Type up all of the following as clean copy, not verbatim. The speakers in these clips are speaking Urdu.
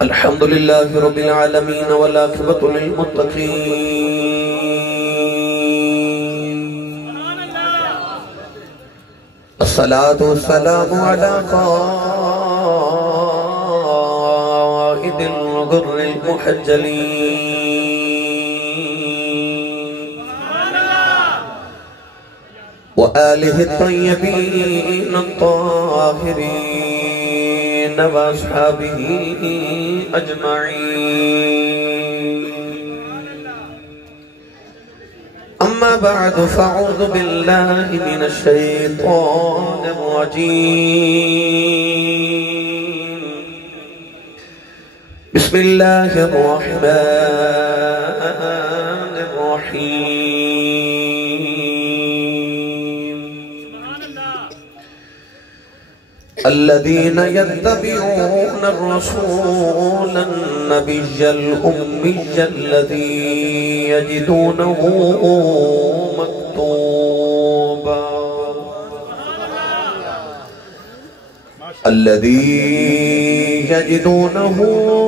الحمد لله رب العالمين والعاقبة للمتقين الصلاة والسلام على قائد الغر المحجلين وآله الطيبين الطاهرين وأصحابه أجمعين أما بعد فأعوذ بالله من الشيطان الرجيم بسم الله الرحمن الرحيم الذين يتبعون الرسول النبي الأمي الذي يجدونه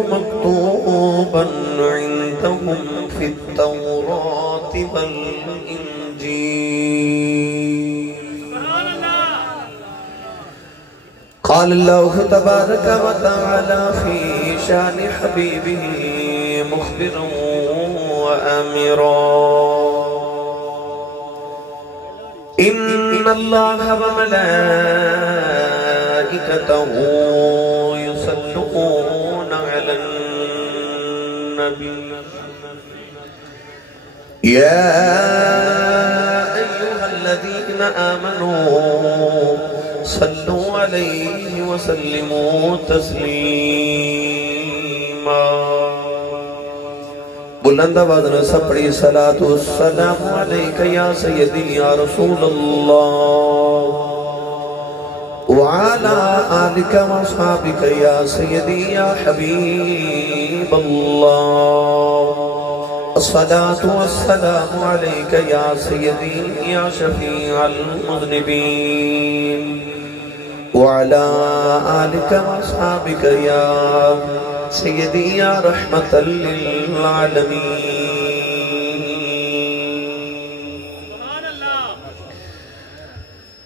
مكتوبا عندهم في التوراة والإنجيل قال الله تبارك وتعالى في شان حبيبه مخبرا وآمرا إن الله وملائكته يصلون على النبي يا أيها الذين آمنوا صلوا عليه وسلموا تسلیما بلند آواز میں سب پڑھی صلاۃ والسلام علیک یا سیدی یا رسول اللہ وعلى آلك واصحابك يا سيدي يا حبيب الله الصلاة والسلام عليك يا سيدي يا شفيع المذنبين وعلى آلك واصحابك يا سيدي يا رحمة للعالمين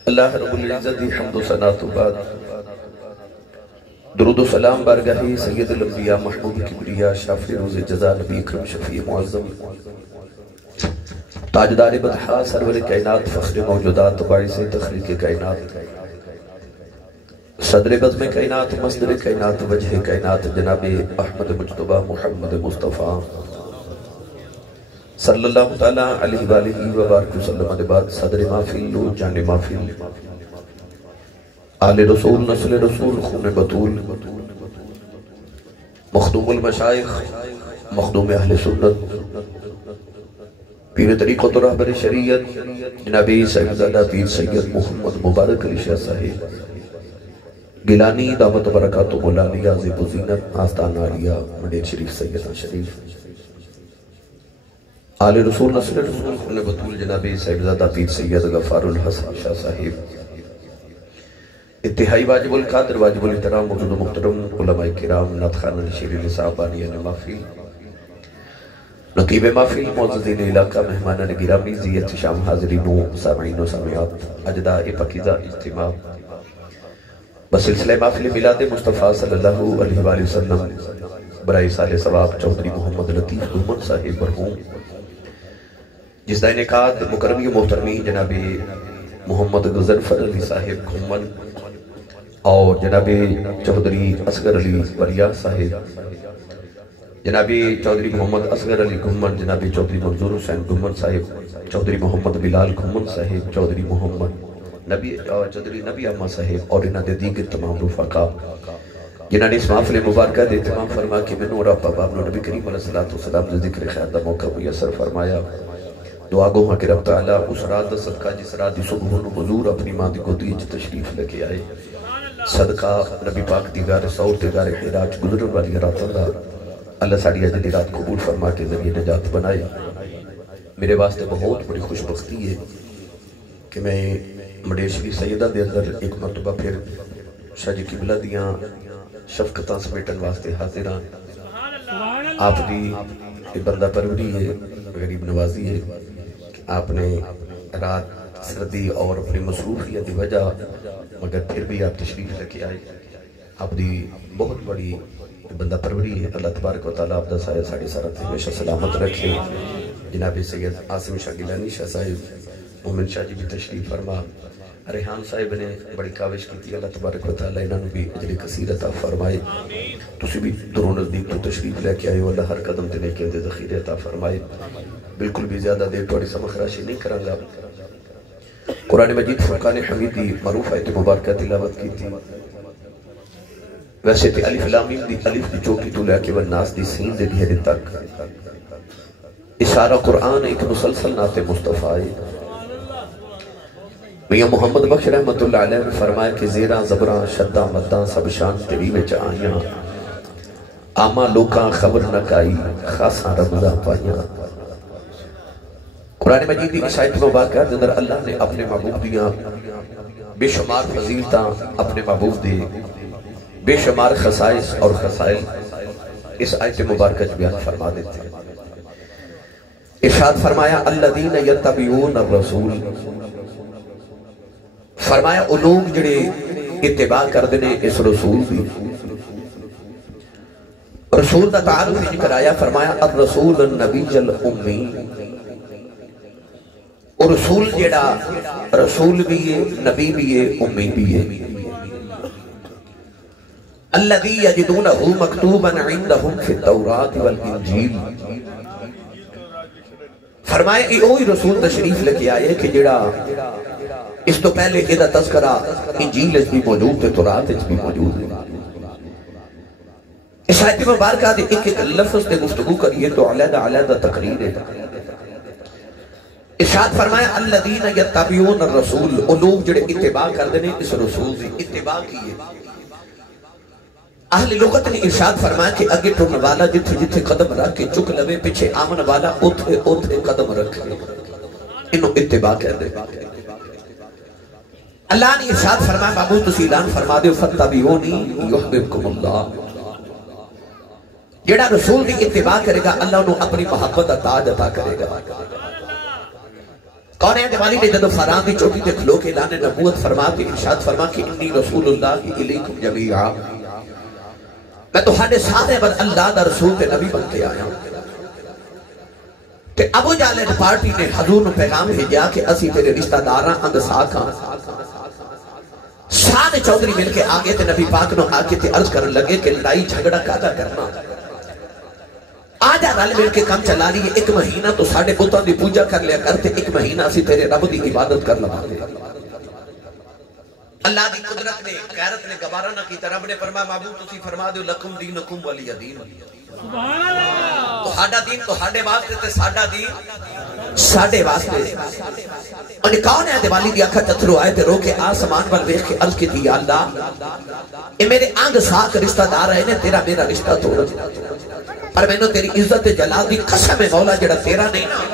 اللہ رب العزت حمد و ثنا تو بعد درود و سلام بارگاہی سید الانبیاء محبوب کبریا شافی روز جزا نبی اکرم شفیع معظم تاجدار بدحا سرور کائنات فخر موجودات باعث تخلیق کائنات صدر بزم کائنات مصدر کائنات وجہ کائنات جناب احمد مجتبہ محمد مصطفیٰ صلی اللہ تعالیٰ علیہ وآلہ وبارک وسلم بعد صدر محفل و جان محفل آل رسول نسل رسول خون بطول مخدوم المشائخ مخدوم اہل سنت پیر طریقت و رہبر شریعت جناب صاحبزادہ پیر سید محمد مبارک علی شاہ صاحب گیلانی دعوت و برکات و مولانا عظیم و زینت آستان عالیہ مڈیر شریف سیدہ شریف آل رسول نسل رسول خون بطول جناب صاحبزادہ پیر سید غفار الحسن شاہ صاحب انتہائی واجب القادر واجب الاحترام موجود و محترم علماء کرام ناتخانہ شیرین صاحبانیان محفل نقیب محفل معززین علاقہ مہمانان گرامی زیت شام حاضرین و سامعین و سامعات اجداء پاکیزہ اجتماع بسلسلہ محفل میلاد مصطفیٰ صلی اللہ علیہ وآلہ وسلم برائے سال ثواب چودھری محمد لطیف گھومن صاحب مرحوم جس دا انعقاد مکرمی محترمی جناب محمد غضنفر علی صاحب گھومن اور جناب چودھری اصغر علی وریا صاحب جناب چودھری محمد اصغر علی گھومن جناب چودھری منظور حسین گھومن صاحب چودھری محمد بلال گھومن صاحب چودھری محمد چودھری نبی احمد صاحب اور انہاں دے دیگر تمام رفقا جنہاں نے اس محفل مبارکہ دے تمام فرما کہ میں نورا باب نبی کریم علیہ السلام سے ذکر خیر دا موقع میسر فرمایا دعا گو ہاں کہ رب تعالیٰ اس رات دا صدقہ جس رات دی صبح حضور اپنی ماں دی گودی وچ تشریف لے کے آئے صدقہ نبی پاک دی غار سور تے غار حراج گزرن والی راتاں دا اللہ ساڑی اجل دی رات قبول فرما کے ذریعے نجات بنائے میرے واسطے بہت بڑی خوش بختی ہے کہ میں مڈیر شریف سیدہ دے اندر ایک مرتبہ پھر شاہ جی قبلہ دیاں شفقتاں سمیٹن واسطے حاضران آپ دی بندہ پروری ہے غریب نوازی ہے کہ آپ نے رات سردی اور اپنی مصروفیت دی وجہ مگر پھر بھی آپ تشریف لے کے آئے آپ دی بہت بڑی بندہ پروری ہے اللہ تبارک و تعالیٰ آپ دا سایہ ساڑھے سارت ہمیشہ سلامت رکھے جناب سید عاصم شاہ گیلانی شاہ صاحب مومن شاہ جی بھی تشریف فرما ریحان صاحب نے بڑی کاوش کی تھی اللہ تبارک و تعالیٰ انہوں نے بھی اجر کثیر عطا فرمائے تسی بھی دروں نزدیک تو تشریف لے کے آئے ہو اللہ ہر قدم تے نیکی دے ذخیرے عطا فرمائے بالکل بھی زیادہ دیر توڑی سمخراشی نہیں کرانگا قرآن مجید فرقان حمیدی معروف آیت مبارکہ تلاوت کی تھی ویسے تے الف لامیم دی الف دی چوکی تو لے کے والناس دی سین دے گھیرے تک اشارہ قرآن ایک مسلسل نات مصطفیٰ میاں محمد بخش رحمت اللہ علیہ نے فرمایا کہ زیرہ زبرہ شدہ مدہ سب شان تیری وچ آئیاں آما لوکاں خبر نہ کائی خاصاں رمضہ پائیاں قرآن مجید کی آیت مبارکہ کے اندر اللہ نے اپنے محبوب دیاں بے شمار فضیلتاں اپنے محبوب دے بے شمار خصائص اور خصائل اس آیت مبارکہ بیان فرما دیتے ہیں ارشاد فرمایا الذین یتبعون الرسول فرمایا وہ لوگ جڑے اتباع کر دینے اس رسول بھی رسول دا تعارف ہی ذکر آیا فرمایا الرسول النبی الامی اور رسول جڑا رسول بھی ہے نبی بھی ہے امی بھی ہے الذی یجدونہ مکتوبا عندہم فی التوراۃ والانجیل فرمایا کہ وہی رسول تشریف لے کے آئے کہ جڑا اس تو پہلے ادھا تذکرہ انجیل اس بھی موجود ہے تورات اس بھی موجود ہے اس آیت مبارکہ دے ایک ایک لفظ دے گفتگو کریے تو علیحدہ علیحدہ تقریر ہے ارشاد فرمایا الذین یتبعون الرسول وہ لوگ جڑے اتباع کر دینے اس رسول دی اتباع کیے اہل لغت نے ارشاد فرمایا کہ اگے ٹرن والا جتھے جتھے قدم رکھ کے چک لوے پیچھے آمن والا اتھے اتھے قدم رکھ انہوں اتباع کہہ دے اللہ نے ارشاد فرمایا بابو تسی اعلان فرما دے فتبعونی یحببکم اللہ جڑا رسول دی اتباع کرے گا اللہ انہوں اپنی محبت تاج عطا کرے گا کون ہے دیوالی نے جدو فران دی چوٹی تے کھلو کے اعلان نبوت فرما کے ارشاد فرما کہ انی رسول اللہ الیکم جمیعا میں تو ہاڑے سارے بر اللہ دا رسول تے نبی بن کے آیا کہ ابو جہل پارٹی نے حضور نے پیغام بھیجا کہ اسی تیرے رشتہ داراں اند ساکھاں سارے چودھری مل کے آگے تے نبی پاک نو آگے تے عرض کرن لگے کہ لڑائی جھگڑا کادا کرنا آجا رل مل کے کام چلا لیے ایک مہینہ تو ساڑھے بتوں دی پوجا کر لیا کرتے ایک مہینہ اسی تیرے رب دی عبادت کر لگا دے اللہ دی قدرت نے غیرت نے گوارا نہ کی رب نے فرمایا معبود تسی فرما دو لکم دینکم ولی دین سبحان اللہ تو ہاڈا دین تو ہاڈے واسطے تے ساڈا دین ساڈے واسطے اور کون ہے دیوالی دی اکھا تترو آئے تے رو کے آسمان پر ویکھ کے عرض کی تھی یا اللہ اے میرے آنگ ساکھ رشتہ دار رہے نے تیرا میرا رشتہ توڑ پر میں نے تیری عزت جلال دی قسم مولا جڑا تیرا نہیں نا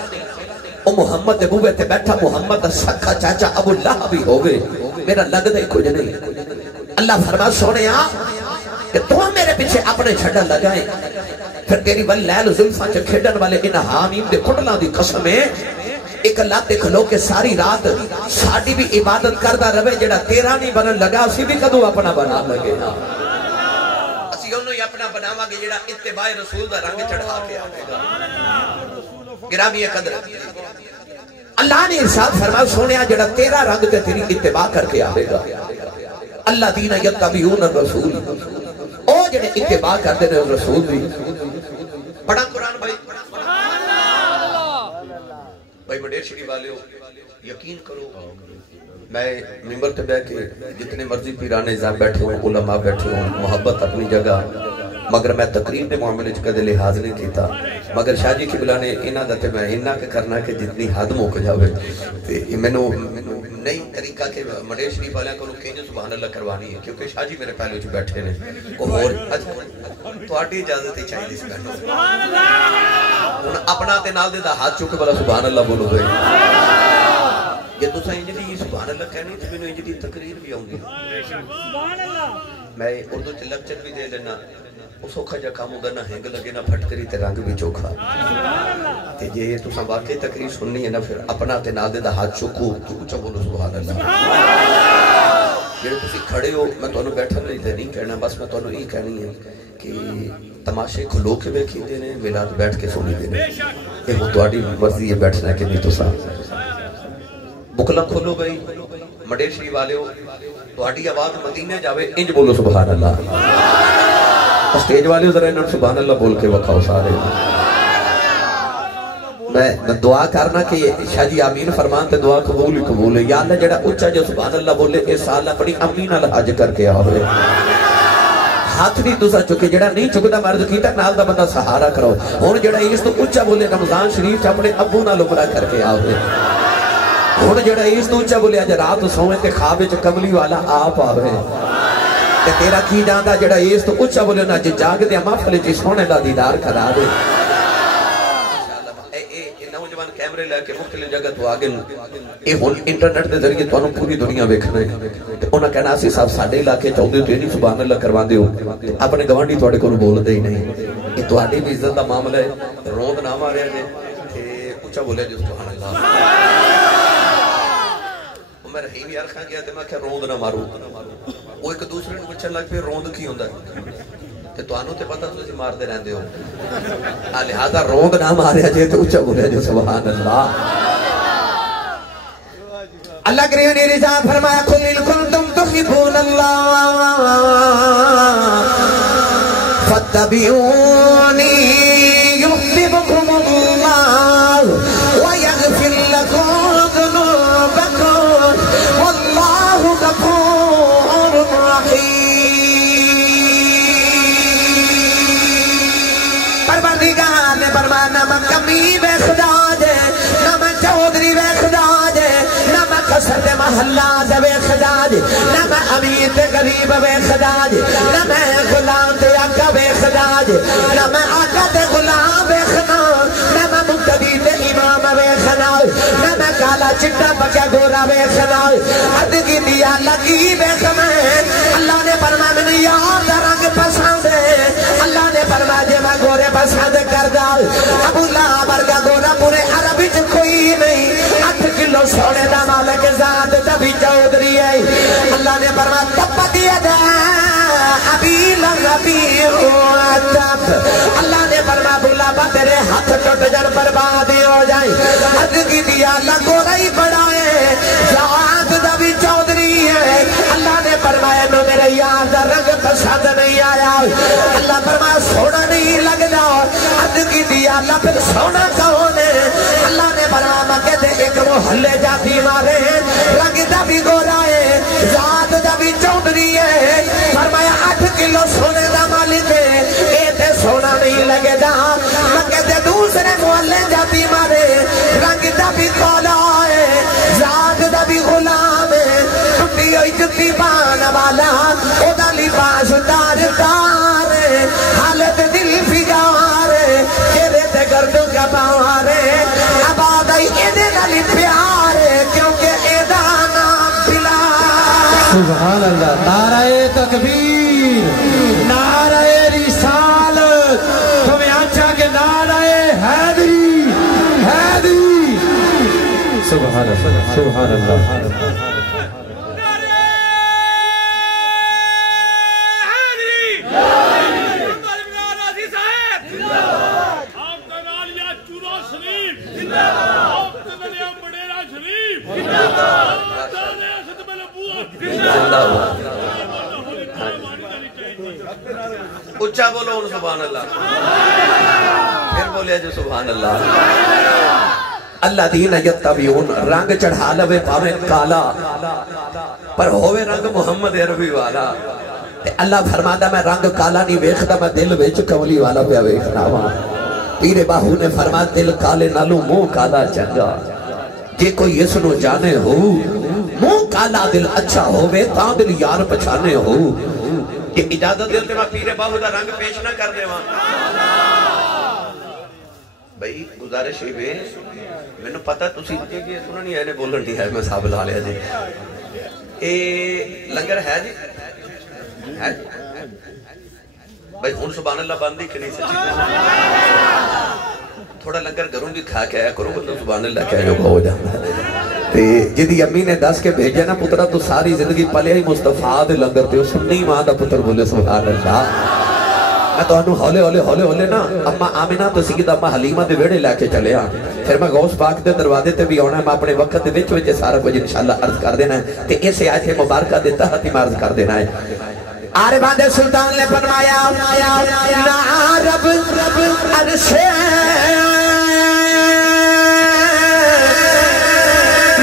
او محمد دے بوے تے بیٹھا محمد دا سکھا چاچا ابو لہب بھی ہوگے میرا لگ دے کچھ نہیں اللہ فرما سونے کہ تو میرے پیچھے اپنے چھڑا لگائیں پھر تیری بل لیل زلفاں چے کھیڈن والے ان حامیم دے کھڑلاں دی قسم ہے ایک اللہ تے کھلو کے ساری رات ساڑی بھی عبادت کردہ روے جڑا تیرا نہیں بنن لگا اسی بھی کدو اپنا بنا لگے نا اسی انہوں ہی اپنا بناوا گے جڑا اتباع رسول دا رنگ چڑھا کے آگے گا گرامی قدر اللہ نے ارشاد فرمایا سونیا جڑا تیرا رنگ تے تیری اتباع کر کے آئے گا اللہ دین یتبعون الرسول او جڑے اتباع کرتے ہیں رسول بھی پڑھا قرآن بھائی بھائی بڑیر شریف والے ہو یقین کرو میں ممبر تے بیٹھ کے جتنے مرضی پیرانے نظام بیٹھے ہوں علماء بیٹھے ہوں محبت اپنی جگہ مگر میں تقریب نے معاملے کدے لحاظ نہیں کیتا مگر شاہ جی قبلہ نے انہاں دا تے میں انہاں کے کرنا کہ جتنی حد موک جاوے تے مینوں نئی طریقہ کے مڑے شریف والے کو کہیں سبحان اللہ کروانی ہے کیونکہ شاہ جی میرے پہلے وچ بیٹھے نے اور تہاڈی اجازت ہی چاہیے اس بیٹھو سبحان اللہ ہن اپنا تے نال دے دا ہاتھ چک بلا سبحان اللہ بولو گے یہ تو سائیں جی سبحان اللہ کہنی تو میں نے تقریر بھی آؤں گی میں اردو چ لیکچر بھی دے لینا اس اوکھا جا کام ہوگا نہ ہینگ لگے نہ پھٹ کری تے رنگ بھی چوکھا تے جے تو سن واقعی تقریر سننی ہے نا پھر اپنا تے نال دے دا ہاتھ چکو تو اچھا بولو سبحان اللہ جڑے تسی کھڑے ہو میں تانوں بیٹھن نہیں کہنا بس میں تانوں یہ کہنی ہے کہ تماشے کھلو کے ویکھی دے نے میلاد بیٹھ کے سنی دے نے یہ وہ تہاڈی مرضی ہے بیٹھنا ہے کہ نہیں تساں بکلا کھولو گئی مڈے شریف والے ہو تہاڈی آواز مدینے جاوے انج بولو سبحان اللہ اسٹیج والے ذرا انہوں سبحان اللہ بول کے وکھاؤ سارے میں دعا کرنا کہ شاہ جی آمین فرمان تے دعا قبول ہی قبول ہے یا اللہ جڑا اچھا جو سبحان اللہ بولے اس سال اپنی امی نال حج کر کے آوے ہاتھ نہیں تسا چکے جڑا نہیں چکدا مرد کیتا نال دا بندہ سہارا کرو ہن جڑا اس تو اچھا بولے رمضان شریف اپنے ابو نال عمرہ کر کے آوے ہن جڑا اس تو اچھا بولے اج رات سوئے تے خواب وچ کملی والا آپ آوے تے تیرا کی جاندا جڑا اس تو اچھا بولے نا جاگ دے محفل وچ سونے دا دیدار کرا دے نوجوان کیمرے لے کے مختلف جگہ تو آگے اے ہن انٹرنیٹ دے ذریعے تانوں پوری دنیا ویکھنا ہے تے انہاں کہنا سی صاحب ساڈے علاقے چاہندے تو نہیں سبحان اللہ کرواندے ہو اپنے گوانڈی تواڈے کول بولدے ہی نہیں یہ تواڈی بھی عزت دا معاملہ ہے روند نہ ماریا جے تے اونچا بولے جو سبحان اللہ میں رحیم یار خان گیا تے میں کہ روند نہ مارو وہ ایک دوسرے کو پوچھن لگ پے روند کی ہوندا ہے تے تانوں تے پتہ تسی مار دے رہندے ہو لہذا روند نہ ماریا جے تے اونچا بولیا جو سبحان اللہ اللہ کریم نے رضا فرمایا قل ان کنتم تحبون اللہ فاتبعونی یحببکم اللہ ویغفر لکم ذنوبکم واللہ غفور رحیم پروردگار نے فرمایا نہ میں کمی بے خدا دے نہ میں چودھری بے خدا دے نہ میں قصد محلہ دے بے خدا دے نہ میں امیر تے غریب بے خدا دے نہ میں غلام تے آقا بے خدا دے نہ میں آقا تے غلام بے خدا نہ میں مقتدی تے امام بے خدا نہ میں کالا چٹا پکا گورا بے خدا حد کی دیا لگی بے خدا اللہ نے فرمایا میں نے یار دا رنگ پسند ہے اللہ نے فرمایا جے میں گورے پسند کر جاؤ ابو لہب ورگا گورا پورے عرب وچ کوئی نہیں 8 کلو سونے دا مالک ذات تبھی چودھری ہے اللہ نے فرمایا تبت یدا ابی لہب وتب اللہ نے فرمایا ابو لہب تیرے ہاتھ ٹوٹ جان برباد ہو جائیں حد کی دیا اللہ گورا ہی بڑا ہے ذات تبھی چودھری ہے اللہ نے فرمایا نو میرے یار دا رنگ پسند نہیں آیا اللہ فرمایا سونا نہیں لگدا حد کی دیا اللہ پھر سونا کون ہے اللہ نے فرمایا میں کہتے ایک محلے جاتی مارے رنگ دا بھی گورا ہے ذات دا بھی چودھری ہے فرمایا 8 کلو سونے دا مالک ہے اے تے سونا نہیں لگے دا میں کہتے دوسرے محلے جاتی مارے رنگ دا بھی کالا ہے ذات دا بھی غلام ہے ٹوٹی ہوئی جتی پان والا او دا لباس تار تار ہے حالت دل فگار ہے چہرے تے گرد کا باوار ہے آباد آئی ایدے نالی پیار ہے کیونکہ ایدہ نام بلال سبحان اللہ نعرہ تکبیر نعرہ رسالت تمہیں آچا کہ نعرہ حیدری حیدری سبحان اللہ سبحان اللہ اچھا بولو سبحان اللہ پھر بولیا جو سبحان اللہ اللہ دین یتبعون رنگ چڑھا لوے پاویں کالا پر ہوئے رنگ محمد عربی والا اللہ فرماتا میں رنگ کالا نہیں ویکھدا میں دل وچ کملی والا پیا ویکھنا وا پیر باہو نے فرمایا دل کالے نالوں منہ کالا چنگا جے کوئی اس نو جانے ہو منہ کالا دل اچھا ہووے تاں دل یار پچھانے ہو کہ اجازت دل تے میں پیر باہو دا رنگ پیش نہ کر دے بھائی گزارش ہی بے میں نے پتا تسی سننا نہیں ہے بولن نہیں ہے میں صاحب لا لیا جی اے لنگر ہے جی ہے بھائی ان سبحان اللہ باندھی کہ نہیں سچی تھوڑا لنگر گھروں بھی کھا کے آیا کرو بندہ سبحان اللہ کہہ جو ہو جانا جدی امی نے دس کے بھیجا نا پترہ تو ساری زندگی پلے ہی مصطفیٰ دے لنگر تے اس نہیں ماں دا پتر بولے سبحان اللہ میں تو انہوں ہولے ہولے ہولے ہولے نا اما آمینہ تو سید اما حلیمہ دے ویڑے لے کے چلے آن پھر میں غوث پاک دے دروازے تے بھی ہونا ہے میں اپنے وقت دے وچ وچ سارا کچھ انشاءاللہ عرض کر دینا ہے تے اسے آیت مبارکہ دیتا ہتی میں عرض کر دینا ہے آرے باندے سلطان نے فرمایا نا رب عرشے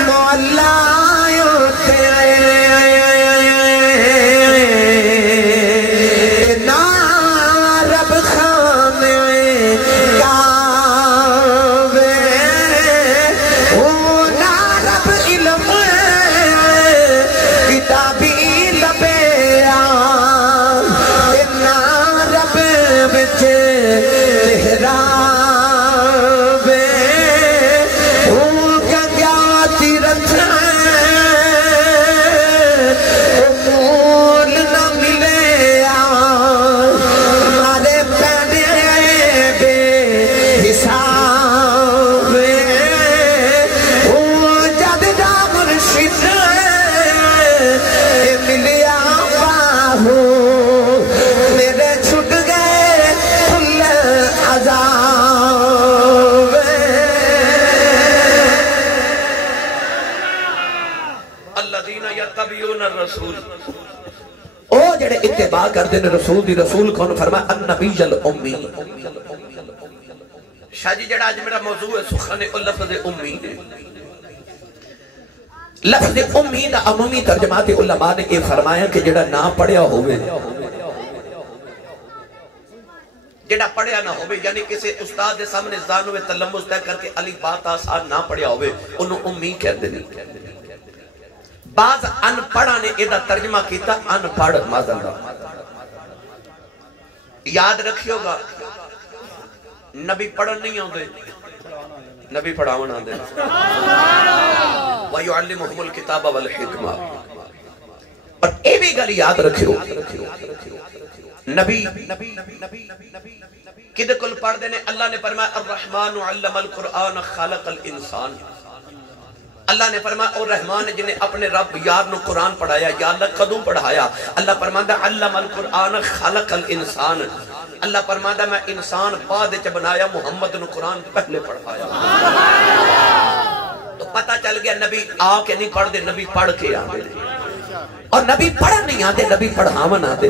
مولا اتباع کرتے ہیں رسول دی رسول کون فرمایا النبی الامی شاہ جی جڑا آج میرا موضوع ہے سخن لفظ امی ہے لفظ امی دا عمومی ترجمات علماء نے یہ فرمایا کہ جڑا نہ پڑھیا ہوئے جڑا پڑھیا نہ ہوئے یعنی کسی استاد دے سامنے زانوے تلمس طے کر کے علی بات آسان نہ پڑھیا ہوئے انہوں امی کہتے نہیں بعض ان پڑھا نے ایدہ ترجمہ کیتا ان پڑھ مازاللہ یاد رکھیو گا نبی پڑھن نہیں آن دے نبی پڑھاون آن دے وَيُعَلِّمُهُمُ الْكِتَابَ وَالْحِكْمَةِ اور اے بھی گلی یاد رکھیو نبی کدھ کل پڑھ دینے اللہ نے فرمایا الرحمن علم القرآن خلق الانسان اللہ نے فرمایا اور رحمان نے جنہیں اپنے رب یار نو قرآن پڑھایا یا اللہ قدوں پڑھایا اللہ فرماندہ علم القرآن خلق الانسان اللہ فرماندہ میں انسان بعد چ بنایا محمد نو قرآن پہلے پڑھایا تو پتہ چل گیا نبی آ کے نہیں پڑھ دے نبی پڑھ کے آتے اور نبی پڑھ نہیں آتے نبی پڑھاون آتے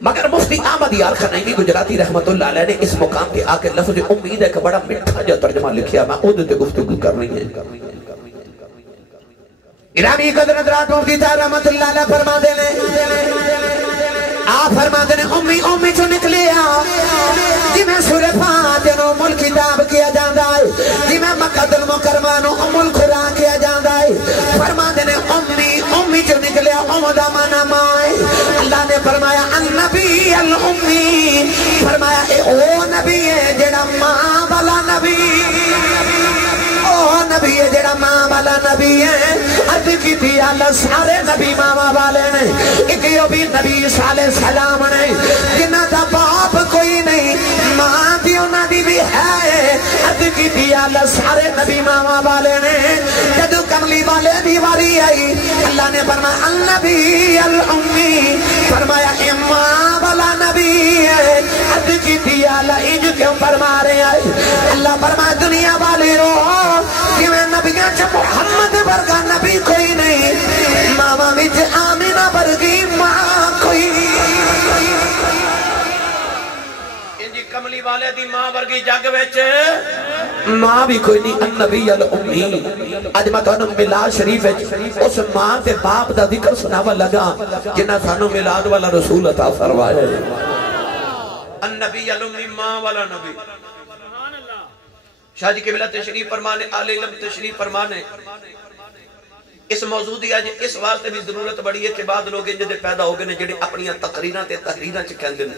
مگر مفتی احمد یار خنیمی گجراتی رحمت اللہ علیہ نے اس مقام پہ آکے لفظ امید ہے کہ بڑا مٹھا جو ترجمہ لکھیا میں خود تے گفتگو کر رہی ہیں گرامی قدر حضرات مفتی صاحب رحمت اللہ علیہ فرما دینے آپ فرما دینے امی جو نکلے جی میں سورہ فاتحہ ام الکتاب کیا جاندہ ہے جی میں مکہ المکرمہ ام القرآن کیا جاندہ ہے فرما دینے امی جو نکلے دا مانا مائے اللہ نے فرمایا النبی الامی فرمایا اے او نبی ہے جڑا ماں والا نبی او نبی ہے جڑا ماں والا نبی ہے عرض کی تھی اللہ سارے نبی ماں والے نے ایک یو بھی نبی صالح السلام نے جنہ دا باپ کوئی نہیں ماں دی انہ دی بھی ہے عرض کی تھی اللہ سارے نبی ماں والے نے جدو کملی والے دی واری آئی اللہ نے فرمایا النبی الامی فرمایا اے ماں والا نبی ہے عرض کی تھی اللہ انج کیوں فرما رہے آئے اللہ فرمایا دنیا والے رو کہ میں نبیاں چا محمد برگا نبی کوئی نہیں ماما وچ آمینہ برگی ماں کوئی انجی کملی والے دی ماں برگی جگ وچ ماں بھی کوئی نہیں النبی الامی آج میں تو انہوں ملاد شریف اس ماں تے باپ دا ذکر سناوا لگا جنہ سانو ملاد والا رسول عطا فرمایا النبی الامی ماں والا نبی شاہ جی قبلہ تشریف فرمانے آل علم تشریف فرمانے اس موضوع دیا جی اس واسطے بھی ضرورت بڑی ہے کہ بعد لوگ جدے پیدا ہو گئے جڑے اپنی تقریران تے تحریران چکھیں دن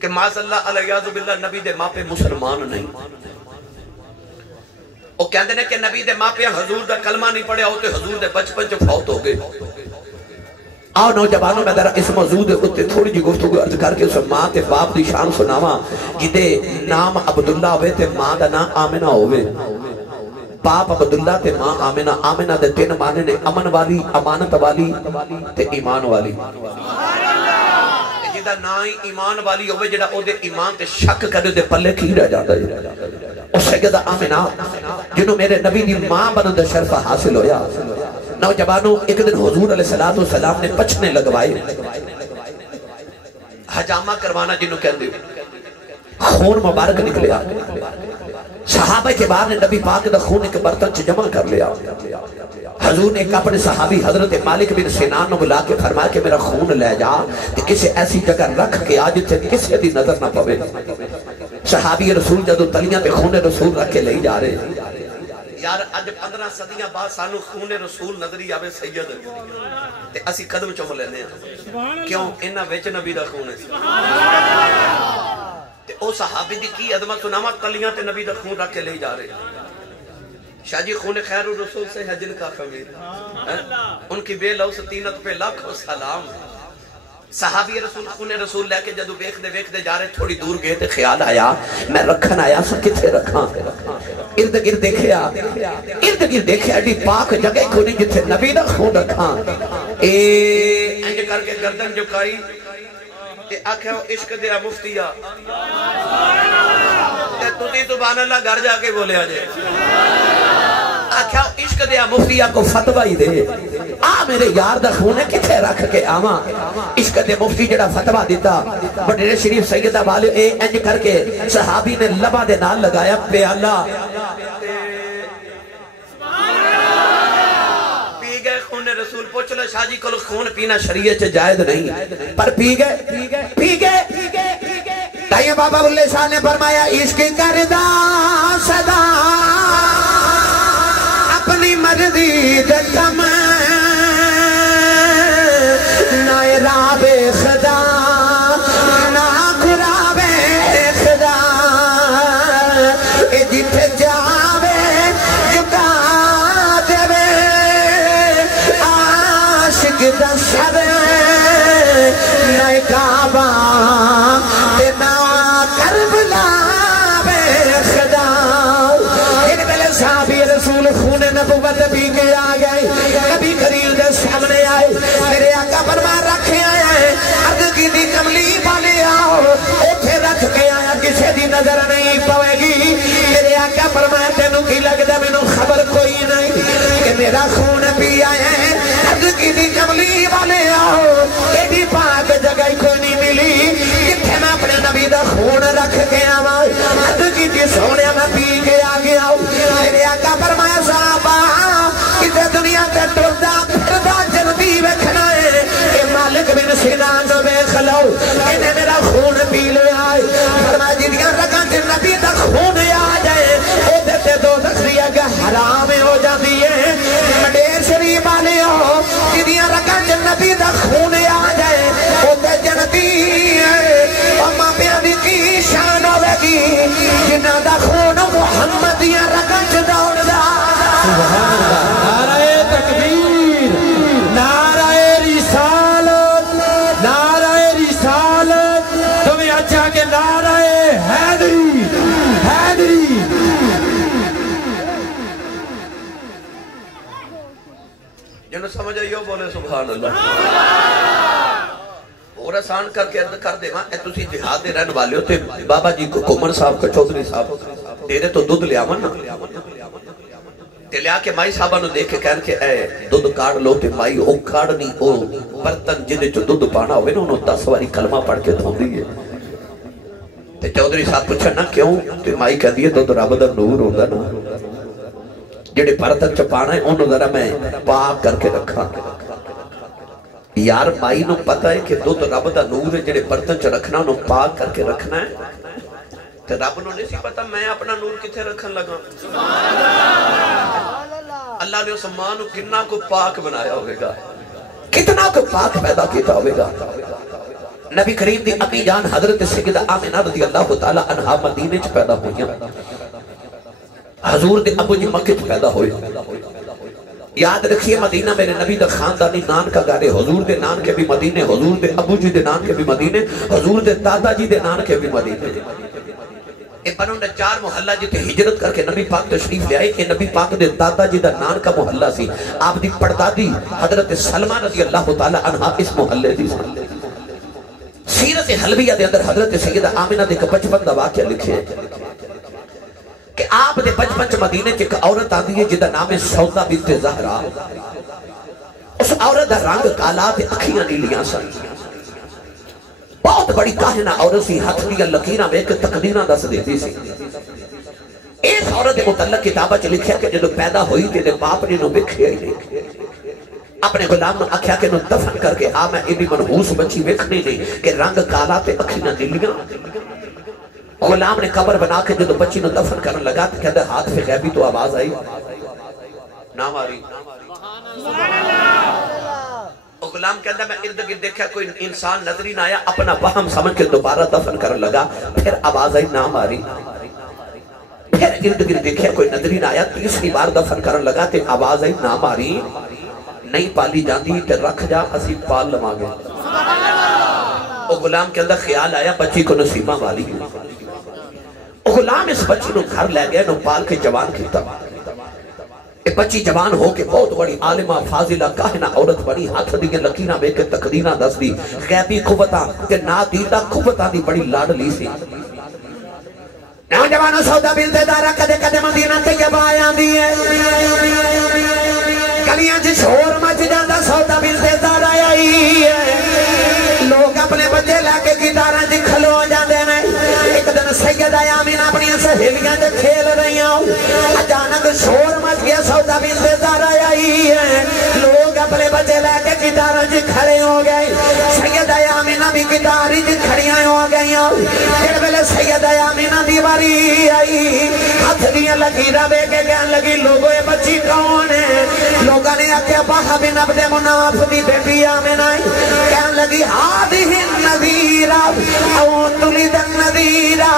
کہ معاذ اللہ علیہ باللہ نبی دے ماں پہ مسلمان نہیں. وہ کہندے نے کہ نبی دے ماں پہ حضور دا کلمہ نہیں پڑھیا ہوتے حضور دے بچپن جو فوت ہو گئے. آؤ نوجوانوں میں ذرا اس موضوع دے اتے تھوڑی جی گفتگو عرض کر کے اس ماں تے باپ دی شان سناواں جدے نام عبداللہ ہوئے تے ماں دا نام آمنہ ہوئے. باپ عبداللہ تے ماں آمنہ. آمنہ دے 3 معنی نے امن والی، امانت والی تے ایمان والی. جدا نا ہی ایمان والی ہوئے جڑا او دے ایمان تے شک کرے دے پلے کی رہ جاتا ہے. اور سیدہ آمنہ جنہوں میرے نبی دی ماں بنو دے شرف حاصل ہویا. نوجوانوں ایک دن حضور علیہ السلام نے پچھنے لگوائے، حجامہ کروانا جنہوں کہندے خون مبارک نکلیا. صحابہ کے بعد نے نبی پاک دا خون ایک برتن چ جمع کر لیا. حضور نے ایک اپنے صحابی حضرت مالک بن سنان نو بلا کے فرمایا کہ میرا خون لے جا کہ کسی ایسی جگہ رکھ کے آج سے کسی دی نظر نہ پوے. صحابی رسول جدو تلیاں تے خون رسول رکھ کے لے جا رہے. یار اج 15 صدیاں بعد سانو خون رسول نظری آوے سید تے اسی قدم چوم لینے ہیں. کیوں؟ انہاں وچ نبی دا خون ہے. تے او صحابی دی کی عظمت سناواں تلیاں تے نبی دا خون رکھ کے لے جا رہے. شاہ جی خون خیر الرسول سے ہے جن کا خمیر، ان کی بے لوث طینت پہ لاکھوں سلام. صحابی رسول خون رسول لے کے جدو بیخ دے جا رہے تھوڑی دور گئے تے خیال آیا میں رکھن آیا سا کتھے رکھاں. ارد گرد دیکھے اڈی پاک جگہ کو نہیں جتھے نبی دا خون رکھاں. انج کر کے گردن جھکائی تے آکھیا عشق دیا مفتیا تے تُتی سبحان اللہ گھر جا کے بولے آجے. آکھیا عشق دیا مفتیا کو فتوی دے آ میرے یار دا خون ہے کتھے رکھ کے آواں. عشق دے مفتی جڑا فتوی دیتا بڑے شریف سیدہ والے اے انج کر کے صحابی نے لبا دے نال لگایا پیالہ پی گئے خون رسول. پوچھ لو شاہ جی کو خون پینا شریعت جائز نہیں پر پی گئے. تائیں بابا بلے شاہ نے فرمایا عشق کردہ صدا اپنی مرضی دکم نہ راب خدا نہ خراب خدا اے جتھے جاوے جکا دے عاشق دا سر نہ کعبہ تے نہ کربلا بے خدا. ایک دل صحابی رسول خون نبوت پی کے آ گئے نبی کریم دے سامنے آئے. میرے آقا فرما رکھے آیا ہے عرض کی دی کملی والے آؤ اوٹھے رکھ کے آیا کسی دی نظر نہیں پوے گی. میرے آقا فرمایا تینوں کی لگتا میں خبر کوئی نہیں کہ میرا خون پی آیا ہے. عرض کی دی کملی والے آؤ ایڈی پاک جگہ کوئی نہیں ملی جتھے میں اپنے نبی دا خون رکھ کے آواں. عرض کی دی سونے میں پی کے آ گیا. میرے آقا فرمایا صحابہ کتے دنیا تے ٹردا پھردا جلدی ویکھنا ہے کہ مالک بن سنان نو ویکھ لو انہیں میرا خون پی لیا. فرمایا جدیاں رگاں تے نبی دا خون آ جائے او تے دوزخ دی اگے حرام ہو جاندی ہے. مڈیر شریف والے ہو جدیاں رگاں تے نبی دا خون آ جائے او تے جنتی ہے. او ماں پیاں دی کی شان ہوے گی جنہاں دا خون محمد دیاں رگاں چ دوڑدا. سبحان اللہ. نعرہ تکبیر، نعرہ رسالت، نعرہ رسالت. تمہیں اچھا کہ نعرہ حیدری حیدری. جنہوں سمجھ آئیو بولے سبحان اللہ. اور آسان کر کے عرض کر دے ماں اے تسی جہاد دے رہن والے ہوتے بابا جی کو کمر صاحب کا چودھری صاحب دیرے تو دودھ لیا من تے لیا کے مائی صاحبہ نو دیکھ کے کہن کے اے دودھ کاڑ لو تے مائی او کاڑنی او برتن جنہیں جو دودھ پانا ہوئے نا انہوں 10 واری کلمہ پڑھ کے دھو دیئے. تے چودھری صاحب پوچھا نا کیوں تے مائی کہہ دیئے دودھ رب دا نور ہوگا نا جڑے برتن چپانا ہے انہوں ذرا میں پاک کر کے رکھا. یار مائی نو پتہ ہے کہ دودھ رب دا نور ہے جڑے برتن چ رکھنا انہوں پاک کر کے رکھنا ہے. تے رب نو نہیں سی پتا میں اپنا نور کتے رکھن لگا. اللہ نے اس ماں نو کتنا کو پاک بنایا ہوئے گا کتنا کو پاک پیدا کیتا ہوئے گا. نبی کریم دی امی جان حضرت سیدہ آمنہ رضی اللہ تعالی عنہ مدینے چ پیدا ہوئی، حضور دے ابو جی مکہ چ پیدا ہوئے۔ یاد رکھیے مدینہ میرے نبی دا خاندانی نان کا گارے، حضور دے نان کے بھی مدینے، حضور دے ابو جی دے نان کے بھی مدینے، حضور دے دادا جی دے نان کے بھی مدینے۔ اے بنو نجار محلہ جتے ہجرت کر کے نبی پاک تشریف لے آئے کہ نبی پاک دے دادا جی دا نان کا محلہ سی، آپ دی پردادی حضرت سلمہ رضی اللہ تعالی عنہ اس محلے دی سی۔ سیرت حلبیہ دے اندر حضرت سیدہ آمنہ دے کا بچپن دا واقعہ لکھے کہ آپ دے بچپن چ مدینے چ ایک عورت آندی ہے جدا نام ہے سودا بنت زہرا۔ اس عورت دا رنگ کالا تے اکھیاں نیلیاں سن، بہت بڑی کاہنہ عورت سی، ہاتھ دیاں لکیراں ویکھ کے تقدیراں دس دیتی سی۔ اس عورت دے متعلق کتاباں چ لکھیا کہ جدوں پیدا ہوئی تے باپ نے نو ویکھیا ہی نہیں، اپنے غلام نو آکھیا کہ نو دفن کر کے آ، میں ایڈی منحوس بچی ویکھنی نہیں کہ رنگ کالا تے اکھیاں نیلیاں۔ غلام نے قبر بنا کے جدو بچی نو دفن کرنے لگا تو کہتا ہاتھ پہ غیبی تو آواز آئی نام آ رہی۔ غلام کہتا میں ارد گرد دیکھا کوئی انسان نظر ہی نہ آیا، اپنا وہم سمجھ کے دوبارہ دفن کرنے لگا، پھر آواز آئی نام آ رہی۔ پھر ارد گرد دیکھا کوئی نظر ہی نہ آیا، تیسری بار دفن کرنے لگا تو آواز آئی نام آ رہی، نہیں پالی جاندی تے رکھ جا اسی پال لما گے۔ غلام کے اندر خیال آیا بچی کو نصیبہ والی، غلام اس بچی نو گھر لے گیا، نو پال کے جوان کیتا۔ اے بچی جوان ہو کے بہت بڑی عالمہ فاضلہ کاہنہ عورت بنی، ہاتھ دیگے لکیرہ بے کے تقدیرہ دس دی، غیبی قوتاں کہ نادیدہ قوتاں دی بڑی لاڈلی سی۔ نوجوانوں سودا بنت زہرا کدے کدے مدینہ طیبہ آیا دی ہے، گلیاں چ شور مچ جاندا سودا بنت زہرا آئی ہے، لوگ اپنے بچے لے کے گٹاراں چ کھلو جاندے نے۔ ایک دن سیدہ آمنہ اپنی سہیلیاں تے کھیل رہی ہوں، اچانک شور مچ گیا، سودا بنت زہرا آئی ہے، لوگ اپنے بچے لے کے گٹاراں چ کھڑے ہو گئے۔ سیدہ آمنہ بھی گٹاری چ کھڑیاں ہو گئی، جڑ ویلے سیدہ آمنہ دی باری آئی، ہاتھ دیاں لکیراں ویکھ کے کہن لگی لوگو اے بچی کون ہے؟ لوگاں نے آکھیا وہب بن عبد مناف دی بیٹی آمنہ، کہن لگی هذه النذيرة او تلد النذيرة،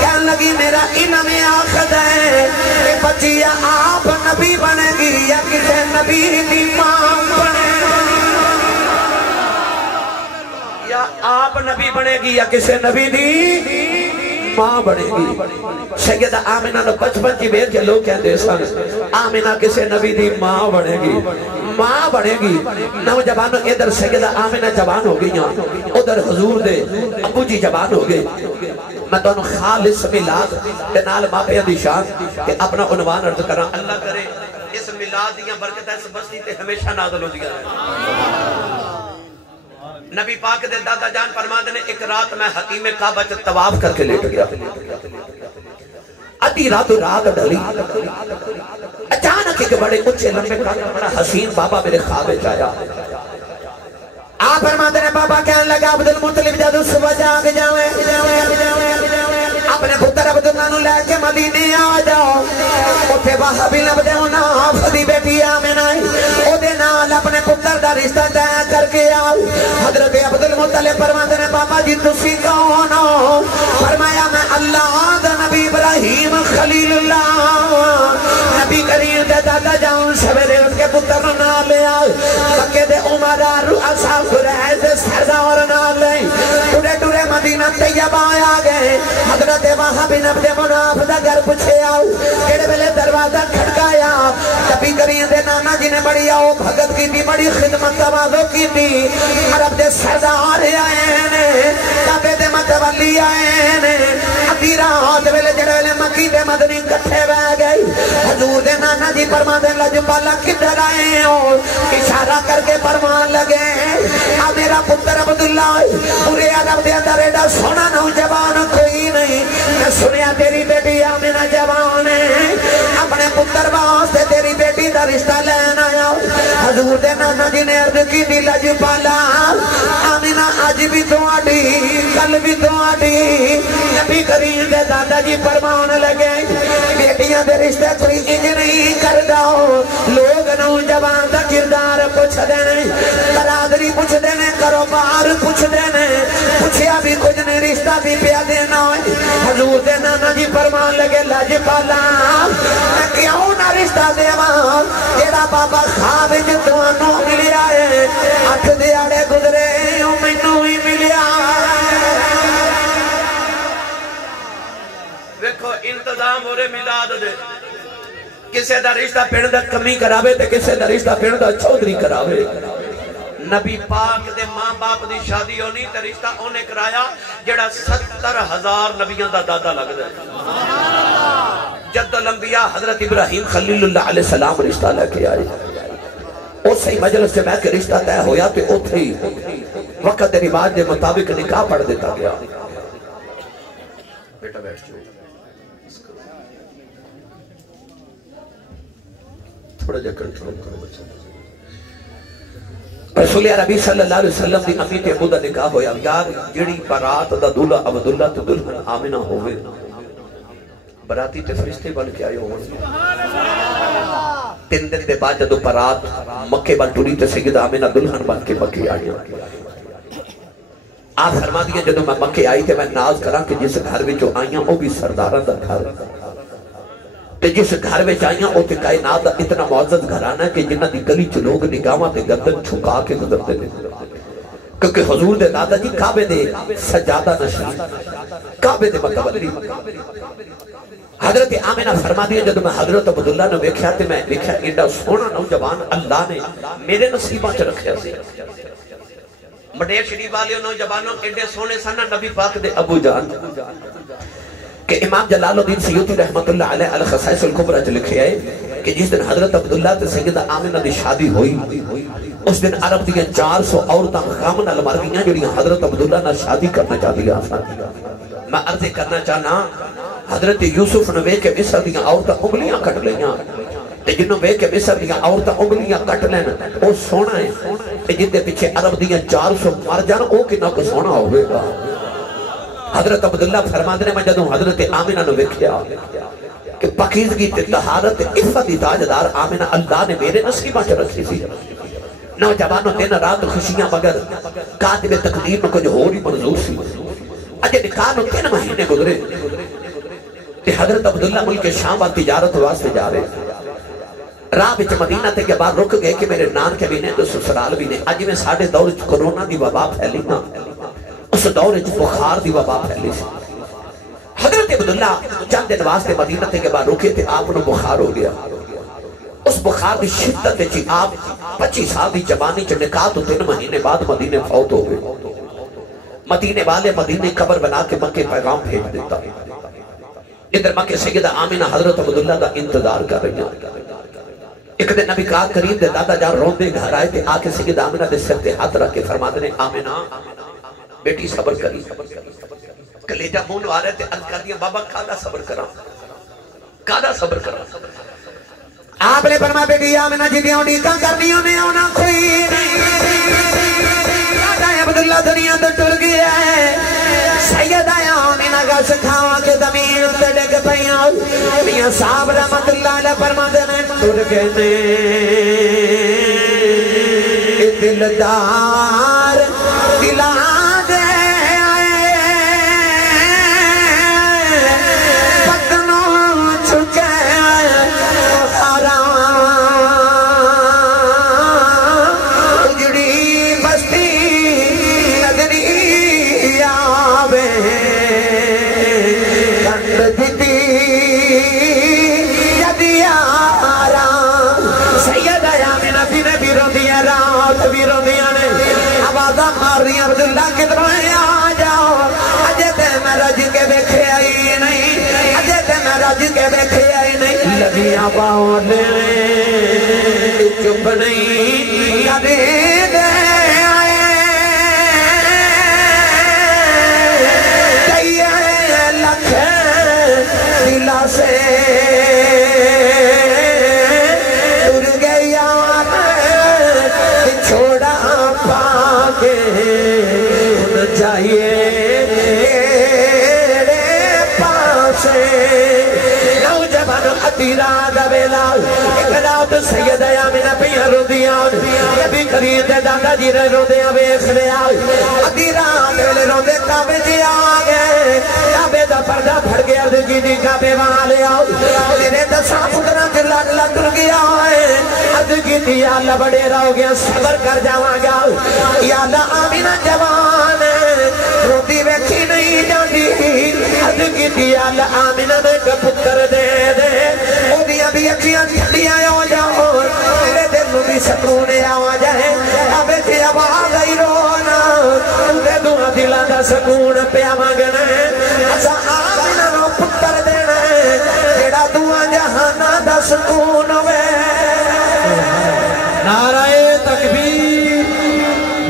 کہن لگی میرا علم آخد ہے کہ بچی یا آپ نبی بنے گی یا کسی نبی دی ماں بنے گی، یا آپ نبی بنے گی یا کسی نبی دی ماں بنے گی۔ سیدہ آمنہ نے بچپن کی بیت کے لوگ کہتے سن آمنہ کسی نبی دی ماں بنے گی، ماں بنے گی۔ نوجوانوں ادھر سیدہ آمنہ جوان ہو گئی، ادھر حضور دے ابو جی جوان ہو گئے۔ میں دونوں خالص میلاد کے نال باپے دی شان کہ اپنا عنوان عرض کرا، اللہ کرے اس میلاد دیاں برکتیں اس بستی تے ہمیشہ نازل ہو دیا ہے۔ نبی پاک دے دادا جان فرماتے نے ایک رات میں حتیم کعبہ چ طواف کر کے لیٹ گیا، ادھی راتوں رات ڈلی، اچانک ایک بڑے اونچے لمبے قد بڑا حسین بابا میرے خواب وچ آیا۔ آپ فرماتے نے بابا کہنے لگا عبد المطلب جدوں صبح جاگ جاوے، اپنے پتر عبداللہ نو لے کے مدینے آ جاؤ، اوتھے وہب بن عبد مناف دی بیٹی آمنہ او دے نال اپنے پتر دا رشتہ طے کر کے آؤ۔ حضرت عبد المطلب فرماتے نے بابا جی تسی کون ہو؟ فرمایا میں اللہ دا نبی ابراہیم خلیل اللہ، نبی کریم دے دادا جان سویرے اٹھ کے پتر نو نال لے آؤ، مکے دے عمرا رؤسا قریش دے سردار نال لے ٹرے ٹرے مدینہ طیبہ آ گئے۔ حضرت وہب بن عبد مناف دا گھر پوچھے آؤ، کیڑے ویلے دروازہ کھڑکایا، نبی کریم دے نانا جی نے بڑی آؤ بھگت کی تھی، بڑی خدمت تواضع کی تھی، عرب دے سردار آئے نے، کعبے دے متولی آئے نے، ادھی رات ویلے جڑے ویلے مکی دے مدنی کٹھے بہ گئی۔ حضور دے نانا جی فرماندے لجپالا کدھر آئے ہو؟ اشارہ کر کے فرمان لگے آ میرا پتر عبداللہ، پورے عرب دے اندر ایڈا سونا نوجوان کوئی نہیں، میں سنیا تیری بیٹی آمنہ جوان ہے، اپنے پتر واسطے تیری بیٹی دا رشتہ لین آیا۔ حضور دے نانا جی نے عرض کی دی لجپالا آمنہ اج بھی تواڈی کل بھی تواڈی۔ نبی کریم دے دادا جی فرمان لگے بیٹیاں دے رشتے کوئی انج نہیں کردا، لوگ نوجوان دا کردار پوچھ دے نے، برادری پوچھ دے نے، کاروبار پوچھ دے نے، بھی پیا دینا حضور دے نانا جی فرمان لگے لاجپالا میں کیوں نہ رشتہ دیواں جیڑا بابا خواب جتوانوں ملیا ہے 8 دیاڑے گزرے مینوں ہی ملیا دیکھو انتظام ہو رہے میلاد دے کسے دا رشتہ پینڈ دا کمی کراوے تے کسے دا رشتہ پینڈ دا چودری کراوے نبی پاک دے ماں باپ دی شادی ہونی تے رشتہ انہیں کرایا جڑا 70,000 نبیوں دا دادا لگ دے جد الانبیاء حضرت ابراہیم خلیل اللہ علیہ السلام رشتہ لے کے آئے اسی مجلس سے میں کہ رشتہ طے ہویا تے اتھے ہی وقت رواج دے مطابق نکاح پڑھ دیتا گیا بیٹا بیٹھ جو تھوڑا جا کنٹرول کرو بچہ رسول عربی صلی اللہ علیہ وسلم دی امی تے ابو دا نکاح ہویا یار جڑی برات دا دولہ عبداللہ تے دلہن آمنہ ہوئے براتی تے فرشتے بن کے آئے ہوئے 3 دن دے بعد جدو برات مکے بن ٹوری تے سیدہ آمنہ دلہن بن کے مکے آئے آپ فرما دیا جدو میں مکے آئی تے میں ناز کرا کہ جس گھر میں جو آئیاں وہ بھی سردارہ دا گھر تے جس گھر میں آئیاں وہ تے کائنات دا اتنا معزز گھرانا ہے کہ جنہ دی گلی چ لوگ نگاہاں تے گردن چھکا کے گزرتے دے کیونکہ حضور دے دادا جی کعبے دے سجادہ نشین کعبے دے متولی حضرت آمنہ فرما دیا جدو میں حضرت عبداللہ نے ویکھیا تے میں ویکھیا ایڈا سونا نوجوان اللہ نے میرے نصیبہ چ رکھیا سی مڈیر شریف والے نوجوانوں ایڈے سونے سانا نبی پاک دے ابو جان کہ امام جلال الدین سیوطی رحمت اللہ علیہ الخصائص الکبرى جو لکھے آئے کہ جس دن حضرت عبداللہ تے سیدہ آمنہ دی شادی ہوئی اس دن عرب دیا 400 عورتاں غامن المر گیاں جو حضرت عبداللہ نہ شادی کرنا چاہ دیا میں عرض کرنا چاہنا حضرت یوسف نے وے کے مصر دیا عورتاں انگلیاں کٹ لیاں جنہوں وے کے مصر دیا عورتاں انگلیاں کٹ لینا وہ سونا ہے جن دے پیچھے عرب دیا 400 مر جانا وہ کنا کو سونا ہوئے گا حضرت عبداللہ فرماندنے میں جدوں حضرت آمنہ نے ویکھیا کہ پاکیزگی تے طہارت عفت دی تاجدار آمنہ اللہ نے میرے نصیبہ چ رکھی سی نوجوانوں دن رات خوشیاں مگر کاتب تقدیر میں کچھ ہو نہیں منظور سی اجے نکاح نو 3 مہینے گزرے تے حضرت عبداللہ ملک شام اور تجارت واسطے جا رہے راہ وچ مدینہ تے کے بعد رک گئے کہ میرے نان کے بھی نے تو سسرال بھی نے اج میں ساڈے دور وچ کرونا دی وبا پھیلی نا اس دور وچ بخار دی وبا پھیلی سی حضرت عبداللہ چند دن واسطے مدینہ تے کے بعد رکے تے آپ نو بخار ہو گیا اس بخار دی شدت وچ آپ 25 سال دی جوانی چ نکاح تو 3 مہینے بعد مدینے فوت ہو گئے مدینے والے مدینے قبر بنا کے مکے پیغام بھیج دیتا ادھر مکے سیدہ آمنہ حضرت عبداللہ دا انتظار کر رہی ہیں ایک دن نبی کا کریم دے دادا جان روندے گھر آئے تھے آکے سیدہ آمنہ دے سر تے ہاتھ رکھ کے فرما دے آمنہ بیٹی صبر کری کلیجہ مونو آ رہے تھے عرض کر دیا بابا کادا صبر کرا آپ نے فرما بیٹی آمنہ جی دیاں ڈیکاں کرنیوں نے آنا کوئی دادا عبداللہ دنیا تو ٹر گیا ہے سیدہ آمنہ کا سکھاوا کے دمیر تڑک پہیاں میاں صاحب رحمت اللہ علیہ فرما دینے ٹر گئے دلدار دلا دے پتنوں چکے عبداللہ کدھر میں آ جاؤ اجے تے میں رج کے دیکھے آئی نہیں اجے تے میں رج کے دیکھے آئی نہیں لگیاں پاؤں لینے چپ نہیں کبھی دے آئے کئی لکھ دلا سے ٹر گیا چھوڑا پاکے چاہیے تیرے پاسے نوجوان ادھی رات ویلا ایک رات سید آمنہ پیاں روندیاں نبی کریم دے دادا جی نے روندیاں ویکھ لیا ادھی رات ویلے روندے کعبے جی آ گئے کعبے دا پردہ پھڑ گیا عرض کی کعبے والے آؤ میرے دساں پتراں تے لڑ لڑ گیا ہے عرض کی یا اللہ بڑے رہو گیا صبر کر جاواں گا یا اللہ آمنہ جوان روٹی ویکھی نہیں جاندی عرض کی یا اللہ آمنہ میں کا پتر دے دے او دی ابھی اکھیاں ٹھنڈیاں ہو جاؤ میرے دل نوں بھی سکون آ جائے ابے تے آواز آئی رونا تے دعا دلاں دا سکون پیا منگنا اسا آمنہ نو پتر دینا جیڑا دعا جہانا دا سکون ہوے نعرہ تکبیر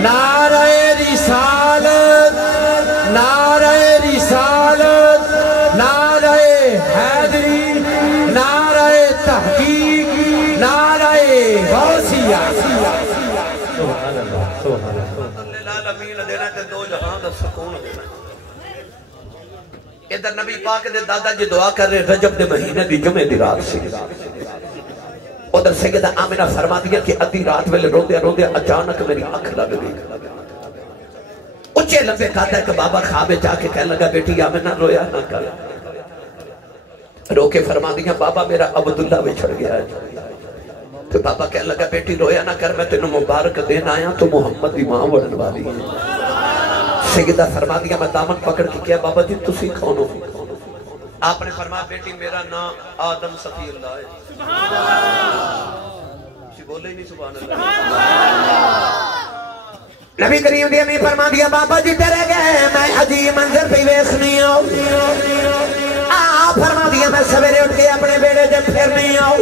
نعرہ رسالت نعرہ رسالت نعرہ حیدری نعرہ تحقیق نعرہ غوثیہ سبحان اللہ سبحان اللہ العالمین دینا تے دو جہاں دا سکون دینا ادھر نبی پاک دے دادا جی دعا کر رہے رجب دے مہینے دی جمعے دی رات سی ادھر سیدہ آمنہ فرما دیا کہ ادھی رات ویلے روندے روندے اچانک میری آنکھ لگ گئی اچھے لمبے کہتا ہے کہ بابا خواب جا کے کہنے لگا بیٹی آمنہ رویا نہ کر رو کے فرما دیا بابا میرا عبداللہ بچھڑ گیا ہے تو بابا کہنے لگا بیٹی رویا نہ کر میں تینوں مبارک دین آیا تو محمد دی ماں وڑن والی ہے سیدہ فرما دیا میں دامن پکڑ کے کیا بابا جی تسی کون ہو آپ نے فرمایا بیٹی میرا نام آدم صفی اللہ ہے سبحان اللہ بولے ہی نہیں سبحان اللہ نبی کریم دی امی فرما دیا بابا جی تیرے گئے میں عجیب منظر پہ ویکھنی ہوں فرما دیا میں سویرے اٹھ کے اپنے بیڑے جب پھرنی آؤ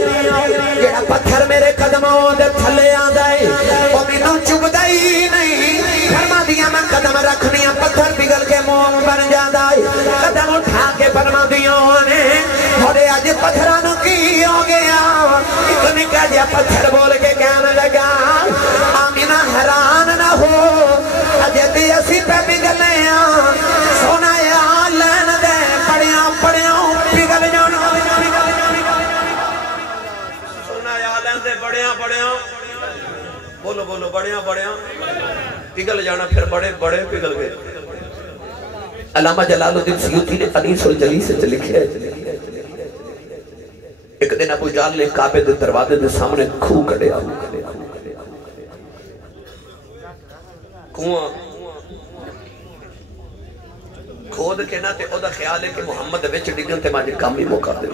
جیڑا پتھر میرے قدموں دے تھلے آندائے وہ مینوں چبدا ہی نہیں فرما دیا میں قدم رکھنی پتھر پگھل کے موم بن جاندا ہے قدم اٹھا کے فرما دیا نے تھوڑے اج پتھراں نوں کی ہو گیا ایک نکا جہا پتھر بول کے کہنے لگا آمینہ حیران نہ ہو اجے تے اسی پہ پگھلے ہاں سونا یا لین دے پڑیاں پڑیاں پگھل جانا سونا یا لین دے بڑیاں بڑیاں بولو بولو بڑیاں بڑیاں پگھل جانا پھر بڑے بڑے پگھل گئے علامہ جلال الدین سیوطی نے انیس الجلیس سے لکھے ایک دن ابو جہل نے کعبے دے دروازے دے سامنے کھو کڈیا کنواں کھود کے نہ تے او دا خیال ہے کہ محمد وچ ڈگن تے ماجے کام ہی موقع دے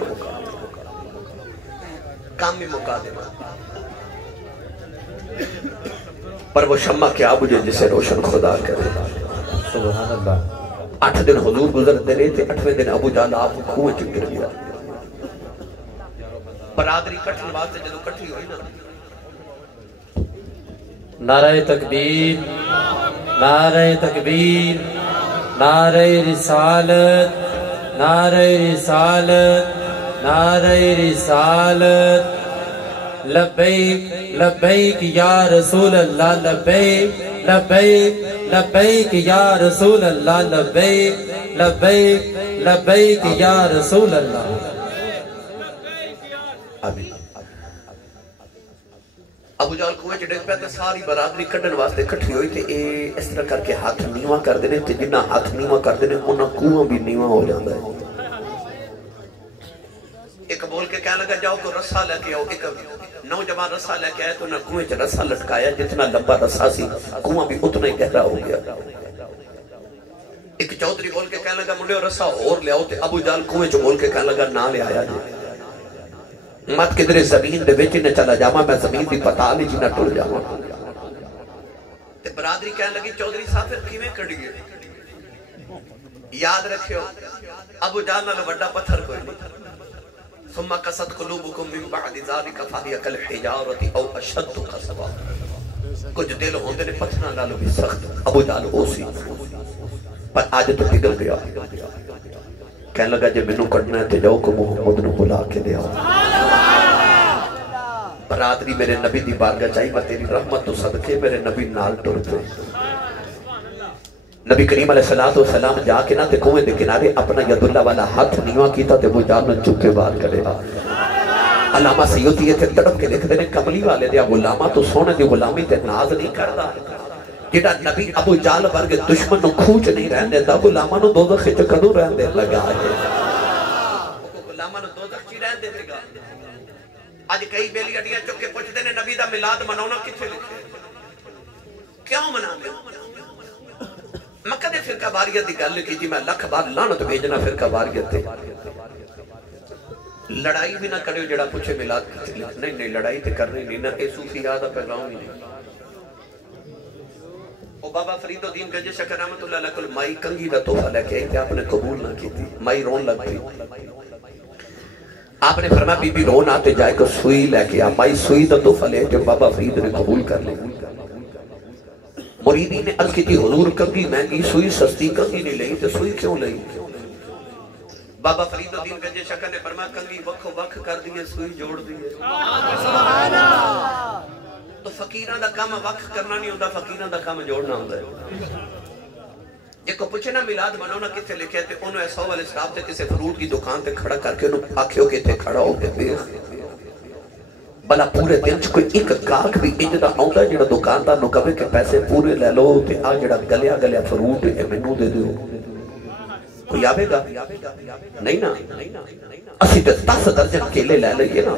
کام ہی موقع دے پر وہ شمع کیا بجھے جسے روشن خدا کرے سبحان اللہ 8 دن حضور گزرتے رہے تھے 8ویں دن ابو جہل آپ کنویں چ گر گیا برادری کٹھن واسطے جدوں کٹھی ہوئی نا نعرہ تکبیر نعرہ تکبیر نعرہ رسالت نعرہ رسالت نعرہ رسالت لبیک لبیک یا رسول اللہ لبیک لبیک لبیک یا رسول اللہ لبیک لبیک لبیک یا رسول اللہ ابو جہل کنویں چ ڈگ پیا تے ساری برادری کڈن واسطے اکٹھی ہوئی تے اے اس طرح کر کے ہاتھ نیواں کر دینے تے جنہ ہاتھ نیواں کر دینے انہاں کنواں بھی نیواں ہو جاندا ہے ایک بول کے کہنے لگا جاؤ تو رسا لے کے آؤ ایک نوجوان رسا لے کے آئے تو انہاں کنویں چ رسا لٹکایا جتنا لمبا رسا سی کنواں بھی اتنا ہی گہرا ہو گیا ایک چودھری بول کے کہنے لگا منڈے رسا اور لے آؤ تے ابو جہل کنویں چ بول کے کہنے لگا نہ لے آیا جی مت کدھر زمین دے وچ نہ چلا جاواں میں زمین دی پتا نہیں جنہ ٹر جاواں تے برادری کہنے لگی چودھری صاحب پھر کیویں کڈیے یاد رکھیو ابو جہل نال بڑا پتھر کوئی نہیں ثم قست قلوبكم من بعد ذلك فهي كالحجارة او اشد قسوا کچھ دل ہوندے نے پتھراں نالوں بھی سخت ابو جہل او سی پر آج تو پگھل گیا کہنے لگا جے مینوں کڈنا ہے تے جاؤ کو محمد نو بلا کے لے آؤ برادری میرے نبی دی بارگاہ چاہی میں تیری رحمت تو صدقے میرے نبی نال ٹر پے نبی کریم علیہ السلام جا کے نہ تے کنویں دے کنارے اپنا ید اللہ والا ہاتھ نیواں کیتا تے وہ جان چپ کے باہر کرے علامہ سیوطی تے تڑپ کے لکھتے ہیں کملی والے دیا غلامہ تو سونے دی غلامی تے ناز نہیں کردا جڑا نبی ابو جال ورگے دشمن نو کھوچ نہیں رہن دیندا غلامہ نو دوزخ وچ کدوں رہن دے لگا ہے غلامہ نو دوزخ وچ رہن دے گا اج کئی بیلی اڈیاں چک کے پوچھدے نے نبی دا میلاد مناونا کتھے لکھے کیوں مناندے میں کدے فرقہ واریت دی گل کی میں لکھ بار لعنت بھیجنا فرقہ واریت تے لڑائی بھی نہ کرو جڑا پوچھے میلاد کتھے لکھے نہیں لڑائی تے کرنی نہیں نہ اے صوفیاء دا پیغام ہی نہیں او بابا فرید الدین گنج شکر رحمت اللہ علیہ مائی کنگھی دا تحفہ لے کے آئی آپ نے قبول نہ کی تھی مائی رون لگ گئی آپ نے فرمایا بی بی رون آتے جائے کہ سوئی لے کے آ مائی سوئی دا تحفہ لے جو بابا فرید نے قبول کر لے مریدی نے عرض کی تھی حضور کنگھی مہنگی سوئی سستی کنگھی نہیں لئی تو سوئی کیوں لئی بابا فرید الدین گنج شکر نے فرمایا کنگھی وکھو وکھ کر دیئے سوئی جوڑ دیئے تو فقیران دا کام وقت کرنا نہیں ہوتا فقیران دا کام جوڑنا ہوتا ہے ایک کو پوچھے نا میلاد مناونا کتے لکھے تھے انہوں ایسا والے صاحب تھے کسے فروٹ کی دکان تے کھڑا کر کے انہوں آکھیوں کے تھے کھڑا ہو کے بیخ بلا پورے دن کوئی ایک گاہک بھی انجدہ آؤں جڑا دکاندار نو کہے کہ پیسے پورے لے لو تے آ جڑا گلیا فروٹ ہے مینوں دے دیو کوئی آوے گا نہیں نا اسی تے 10 درجن کیلے لے لئیے نا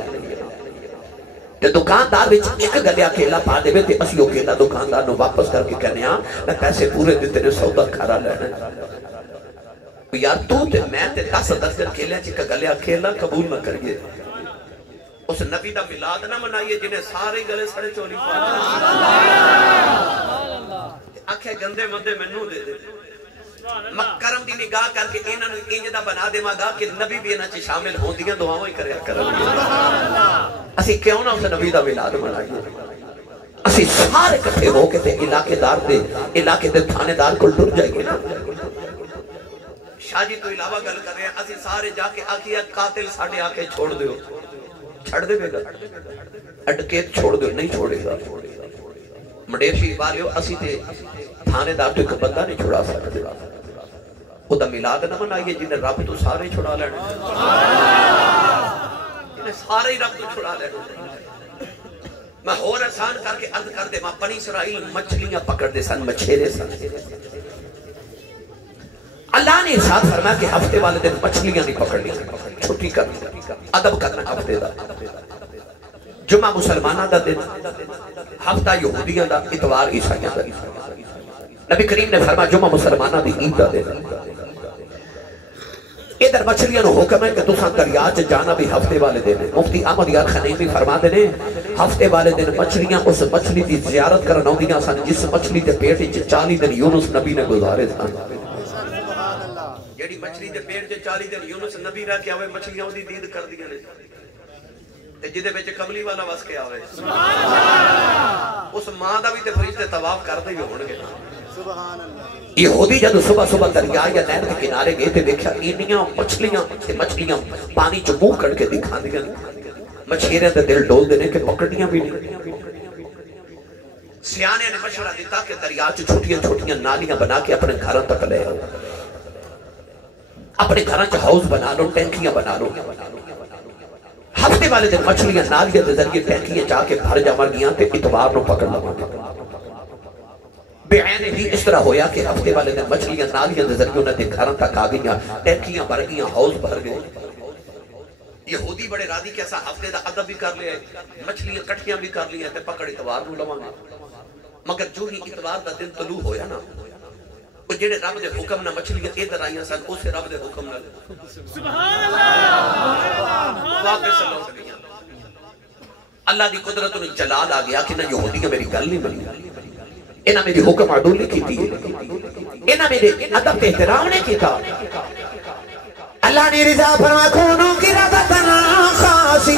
تے دکاندار وچ ایک گلیا کیلا پا دے تے اسی او کیلا دکاندار نو واپس کر کے کہنے ہاں میں پیسے پورے دیتے نے سودا کھارا لینا یار تو تے میں تے 10 درجن کیلے چ گلیا کیلا قبول نہ کریے اس نبی دا میلاد نہ منائیے جنہیں سارے گلے سڑے چولی پاتے آنکھیں گندے مندے منو دے دے مکرم دی نگاہ کر کے انہاں نو انج دا بنا دے ماں گا کہ نبی بھی انہاں چ شامل ہون دیاں دعاواں ہی کریا کرن اسی کیوں نہ اس نبی دا میلاد منائیے اسی سارے اکٹھے ہو کے تے علاقے دے تھانے دار کول ٹر جائیے نا شاہ جی تو علاوہ گل کر رہے ہیں اسی سارے جا کے آکھیا قاتل ساڈے آ کے چھوڑ دیو چھڑ دے گا اٹکیت چھوڑ دو نہیں چھوڑے گا مڈیر شریف والیو اسی تے تھانے دار تو ایک بندہ نہیں چھوڑا سکتے او دا میلاد نہ منائیے جنہیں رب تو سارے چھوڑا لینا جنہیں سارے رب تو چھوڑا لینا میں اور آسان کر کے عرض کر دے ماں بنی اسرائیل مچھلیاں پکڑ دے سن مچھیرے سن اللہ نے ارشاد فرمایا کہ ہفتے والے دن مچھلیاں نہیں پکڑنی چھٹی کرنی ادب کرنا ہفتے دا جمعہ مسلمانہ دا دن ہفتہ یہودیاں دا اتوار عیسائیاں دا نبی کریم نے فرمایا جمعہ مسلمانہ دی عید دا دن ادھر مچھلیاں نو حکم ہے کہ تساں دریا چ جانا بھی ہفتے والے دن مفتی احمد یار خنیمی فرما دے نے ہفتے والے دن مچھلیاں اس مچھلی دی زیارت کرن اوندیاں سن جس مچھلی دے پیٹ وچ 40 دن یونس نبی نے گزارے سن جیڑی مچھلی دے پیٹ وچ 40 دن یونس نبی رہ کے آوے مچھلیاں اودی دید کر دیاں نے تے جدے وچ کملی والا وس کے آوے سبحان اللہ اس ماں دا بھی تے فرشتے طواف کردے ہی ہون گے سبحان اللہ یہودی جب صبح صبح دریا یا نہر کے کنارے گئے تے دیکھا اینیاں مچھلیاں پانی چ منہ کڈ کے دکھاندیاں مچھیرے تے دل ڈول دے نے کہ پکڑنیاں بھی نہیں سیانے نے مشورہ دیتا کہ دریا چ چھوٹیاں چھوٹیاں نالیاں بنا کے اپنے گھراں تک لے آؤ اپنے گھراں چ ہاؤس بنا لو ٹینکیاں بنا لو ہفتے والے دن مچھلیاں نالیاں دے ذریعے ٹینکیاں جا کے بھر جاواں گیاں تے اتوار نو پکڑ لواں گے بے عین ہی اس طرح ہویا کہ ہفتے والے دن مچھلیاں نالیاں دے ذریعے انہاں دے گھراں تک آ گئیاں ٹینکیاں بھر گئیاں ہاؤس بھر گئے یہودی بڑے راضی کہ ایسا ہفتے دا ادب بھی کر لیا مچھلیاں کٹھیاں بھی کر لیا تے پکڑ اتوار نو لواں گے مگر جو ہی اتوار دا دن طلوع ہویا نا وہ جڑے رب دے حکم نہ مچھلیاں ادھر آئیاں سن اسے رب دے حکم نہ سبحان اللہ واپس لوٹ گئیاں اللہ دی قدرت و جلال آ گیا کہ نہ یہودیاں میری گل نہیں بنی انہاں میری حکم عدول کی تھی انہاں میرے ادب تے احترام نے کیتا اللہ نے رضا فرما کونو کی رضا خاصی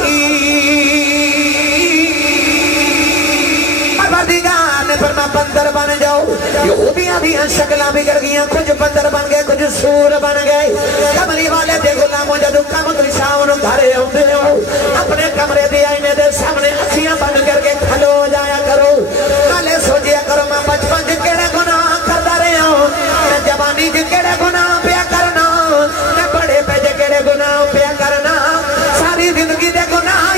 پروردگار نے فرما بندر بن جاؤ یہودیاں بھی شکلاں بگڑ گئیاں کچھ بندر بن گئے کچھ سور بن گئے کملی والے دے غلاموں جدو کم تو شام نو گھر آندے ہو اپنے کمرے دے آئینے دے سامنے اکھیاں بند کر کے کھلو جایا کرو نالے سوچیا کرو میں بچپن وچ کیڑے گناہ کردا رہیا میں جوانی وچ کیڑے گناہ پیا کرنا میں بڑے پے کیڑے گناہ پیا کرنا ساری زندگی دے گناہ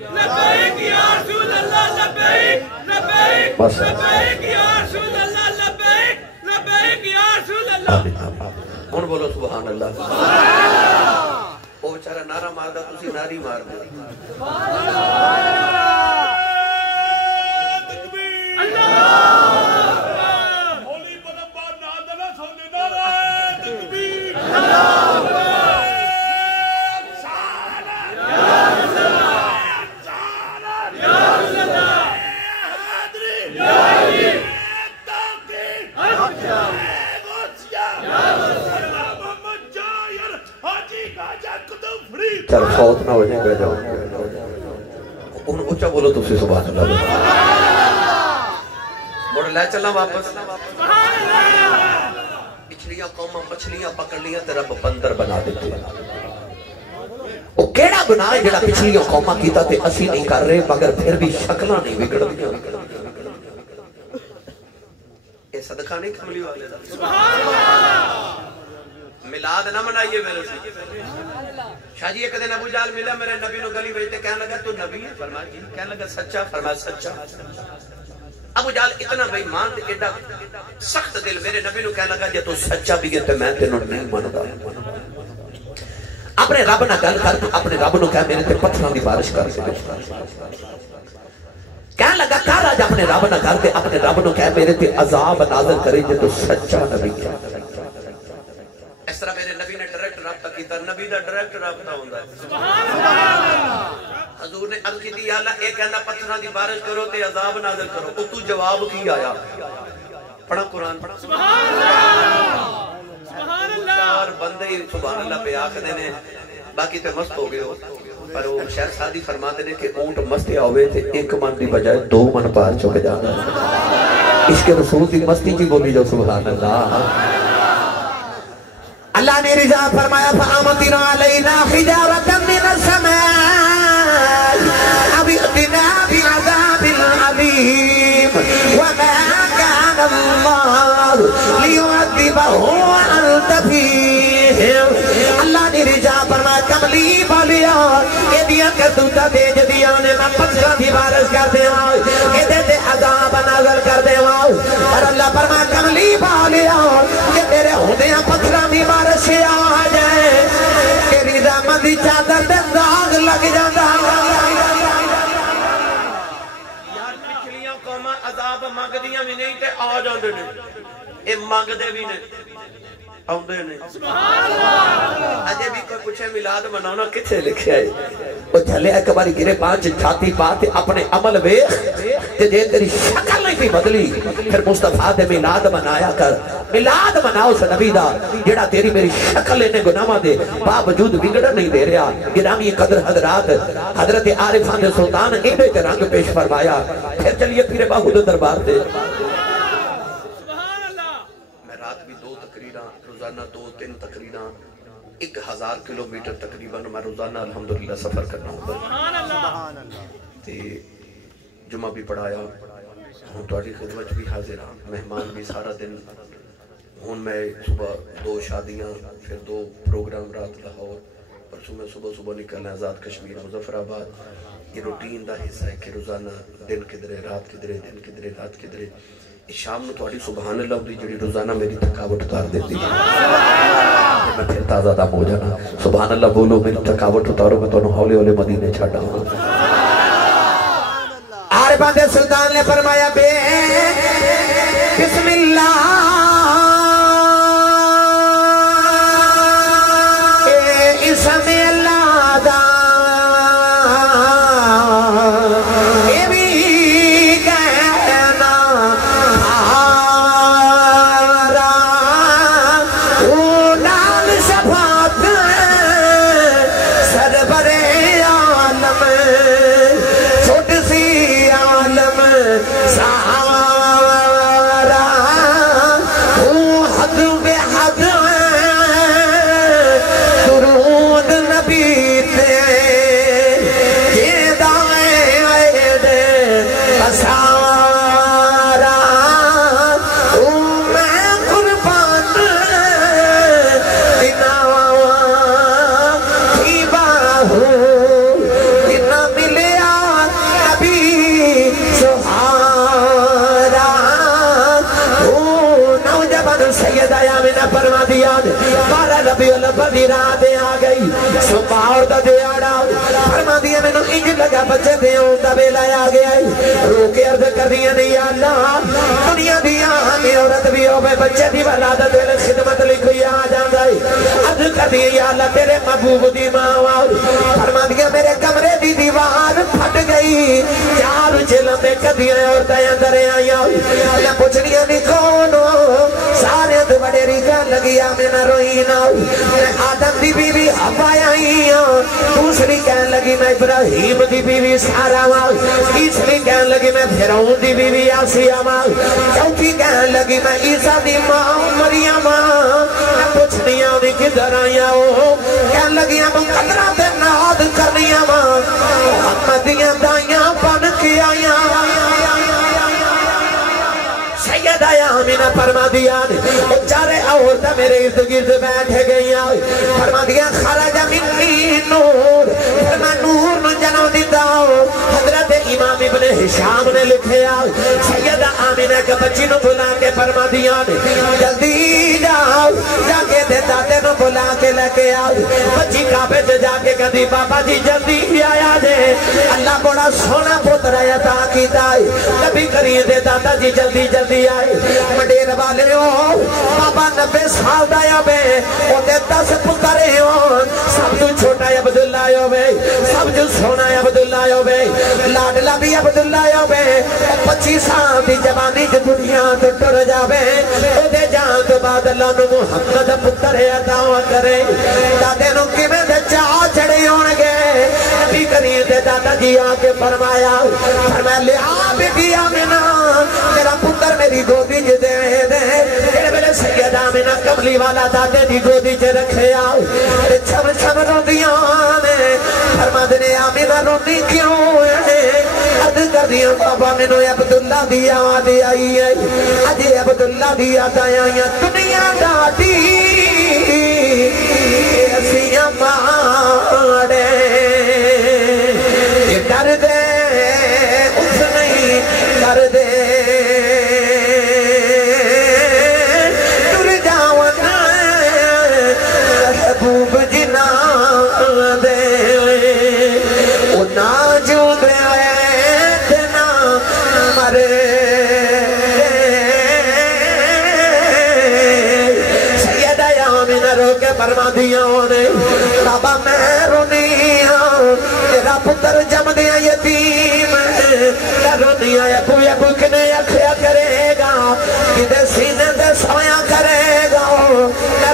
لبیک یا رسول اللہ لبیک لبیک بس لبیک یا رسول اللہ لبیک لبیک یا رسول اللہ آمین آمین ہن بولو سبحان اللہ او بیچارہ نعرہ ماردا تسی ناری مار دے ہولی بلبار نال دا سونے نعرہ تکبیر چل فوت نہ ہو جائے گا جاؤ ان اچھا بولو تسی سبحان اللہ مڑ لے چلنا واپس پچھلیاں قوماں مچھلیاں پکڑ لیاں تے رب بندر بنا دیتے وہ کیڑا گناہ ہے جڑا پچھلیاں قوماں کیتا تے اسی نہیں کر رہے مگر پھر بھی شکلاں نہیں بگڑ دیاں یہ صدقہ نہیں کملی والے دا ملاد نہ منائیے میرے سے شاہ جی ایک دن ابو جال ملا میرے نبی نو گلی بجتے کہنے لگا تو نبی ہے فرمایا جی کہنے لگا سچا فرمایا سچا ابو جال اتنا بھائی مان دے ایڈا سخت دل میرے نبی نو کہنے لگا جے تو سچا بھی ہے تو میں تینوں نہیں ماندا اپنے رب نہ گل کر اپنے رب نو کہہ میرے تے پتھراں دی بارش کر دے کہنے لگا کہا راج اپنے رب نہ کر دے اپنے رب نو کہہ میرے تے عذاب نازل کرے جے تو سچا نبی ہے اس طرح میرے نبی نے ڈائریکٹ رابطہ کیتا نبی دا ڈائریکٹ رابطہ ہوندا ہے سبحان اللہ حضور نے عرض کی یا اللہ ایک کہنا پتھراں دی بارش کرو تے عذاب نازل کرو او تو جواب کی آیا پڑھا قرآن پڑھا سبحان اللہ سبحان اللہ چار بندے سبحان اللہ پہ آکھدے نے باقی تے مست ہو گئے ہو پر وہ شہر سادی فرماتے نے کہ اونٹ مستی ہوئے تھے ایک من دی بجائے 2 من پار چک جانا عشق رسول دی مستی کی بولی جو سبحان اللہ اللہ نے رضا فرمایا فَأَمْطِرْ عَلَيْنَا حِجَارَةً مِّنَ السَّمَاءِ أَوْ ائْتِنَا بِعَذَابٍ أَلِيمٍ وَمَا كَانَ اللَّهُ لِيُعَذِّبَهُمْ وَأَنْتَ فِيهِمْ اللہ نے رضا فرمایا کملی بولیا یہ دیا کرتوتا دیج دیا نے میں پتھراں دی بارش کر دے یہ دے عذاب نازل کر دے اور اللہ فرمایا کملی بولیا کہ تیرے ہوندیاں پتھراں دی بارش آ جائے تیری رحمت دی چادر تے داغ لگ جاندا یار پچھلیاں قوماں عذاب منگدیاں بھی نہیں تے آ جاندے نے اے منگدے بھی نے آؤندے نے سبحان اللہ اجے بھی کوئی پوچھے میلاد منانا کتھے لکھیا ہے او چلے ایک باری گرے پانچ چھاتی پاتے اپنے عمل ویکھ تے جے تیری شکل نہیں بھی بدلی پھر مصطفیٰ دے میلاد منایا کر میلاد مناؤ اس نبی دا جڑا تیری میری شکل نے گناہاں دے باوجود بگڑ نہیں دے رہا گرامی قدر حضرات حضرت عارفان دے سلطان ایڈے تے رنگ پیش فرمایا پھر چلیے پھر باہو دے دربار دے روزانہ 2-3 تقریرہ 1000 کلومیٹر تقریباً میں روزانہ الحمدللہ سفر کرنا ہوں تے جمعہ بھی پڑھایا ہوں تواڈی خدمت بھی حاضر ہاں مہمان بھی سارا دن ہوں میں صبح 2 شادیاں پھر 2 پروگرام رات لاہور پرسوں میں صبح نکلنا آزاد کشمیر مظفر آباد یہ روٹین دا حصہ ہے کہ روزانہ دن کدرے رات کدرے دن کدرے رات کدرے شام نو تواڈی سبحان اللہ دی جڑی روزانہ میری تھکاوٹ اتار دیتی ہے میں پھر تازہ دم ہو جانا سبحان اللہ بولو میری تھکاوٹ اتارو میں تانوں ہولے ہولے مدینے چھڈ آواں عارفان دے سلطان نے فرمایا بے بسم اللہ اسم اللہ دا دی رات آ گئی سمبار دا دیاڑا فرما دیا میں نو انج لگا بچے دیوں دا بیلا آ گیا رو کے عرض کر دیا نہیں یا اللہ دنیا دیا ہمیں عورت بھی ہوئے بچے دی ولادت تیرے خدمت لکھوئی آ جان گئی عرض کر دیا یا اللہ تیرے محبوب دی ماں فرما دیا میرے کمرے دی دیوار پھٹ گئی چار چلوں میں کدیاں اور دیاں درے آیا میں پوچھنیا نہیں کون ہو سارے تو بڑے ریکا لگیا میں نہ روئی نہ میں آدم دی بیوی حوا آئی ہوں دوسری کہنے لگی میں ابراہیم دی بیوی سارا ماں تیسری کہنے لگی میں پھرعون دی بیوی آسیہ ماں چوتھی کہنے لگی میں عیسیٰ دی ماں مریم ماں میں پوچھنیا انہیں کدھر آیا ہو کہنے لگی ہم قدرات ناد کرنیا ماں محمدیاں دائیاں بن کے آیا سید آیا آمینہ فرما دیا چارے عورتیں میرے ارد گرد بیٹھے گئی فرما دیا خرج منی نور فرما نور نو جنو دیتا حضرت امام ابن حشام نے لکھے سید آمینہ کے بچی نو بلا کے فرما دیا جلدی جاؤ جا کے دیتا تے نو بلا کے لکے آؤ بچی کعبے سے جا کے کہتی بابا جی جلدی ہی آیا دے اللہ بڑا سونا پتر عطا کیتا نبی کریم دے دادا جی جلدی جلدی آئے مڈیر والے ہو بابا 90 سال دایا بے اوتے 10 پترے ہو سب جو چھوٹا ہے عبداللہ ہو بے سب جو سونا ہے عبداللہ ہو بے لاڈلا بھی عبداللہ ہو بے 25 سال دی جوانی جو دنیا تو ٹر جاوے اوتے جان تو بعد اللہ نو محمد پتر عطا کرے دادے نو کی میں دے چاہ چڑے ہونگے نبی کریم دے دادا جی آکے فرمایا لیا بیٹی آمینہ میرا پتر میری گودی جے دے میرے بلے سید آمینہ کملی والا دادے دی گودی جے رکھے آؤ چھم چھم رو دیاں میں فرما دینے آمینہ رونی کیوں ہے عرض کر دیاں بابا میں نو عبداللہ دیا آدھے آئی ہے آجے عبداللہ دیا آدھے آئی ہے دنیا دادی ایسیاں ماڑے کر دے اس نہیں کر دے تر جاؤنا محبوب جنا دے اُنا جو دے اتنا مرے سید آمینہ رو کے فرما دیا انہیں بابا میں رونی ہوں تیرا پتر جم دیا یتیم رونی ابو ابو کنے اکھیا کرے گا کدے سینے دے سویا کرے گا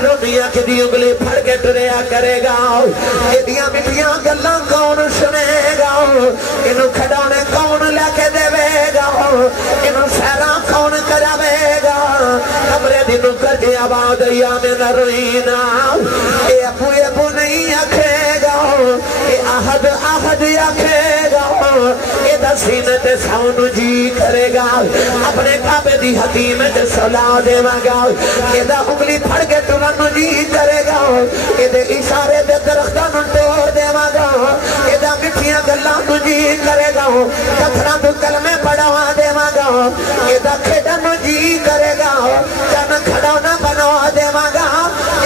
رونی کدی انگلی پھڑ کے ٹریا کرے گا کدیاں مٹیاں گلاں کون سنے گا انہوں کھڑانے کون لے کے دے گا انہوں سیراں کون کراوے گا کمرے دنوں کر کے آباد یا میں نہ روئینا اے ابو ابو نہیں اکھے گا اے آہد آہد اکھے گا اے دا سینے تے ساؤنو جی کرے گا اپنے کعبے دی حتیم تے صلاح دے مانگا اے دا انگلی پھڑ کے ٹرانو جی کرے گا اے دے اشارے دے درختانو توڑ دے مانگا اے دا مٹھیاں گلانو جی کرے گا کتھران تو کلمے پڑھوا دے مانگا اے دا کھڑانو جی کرے گا چن کھڑاونا بنوا دے مانگا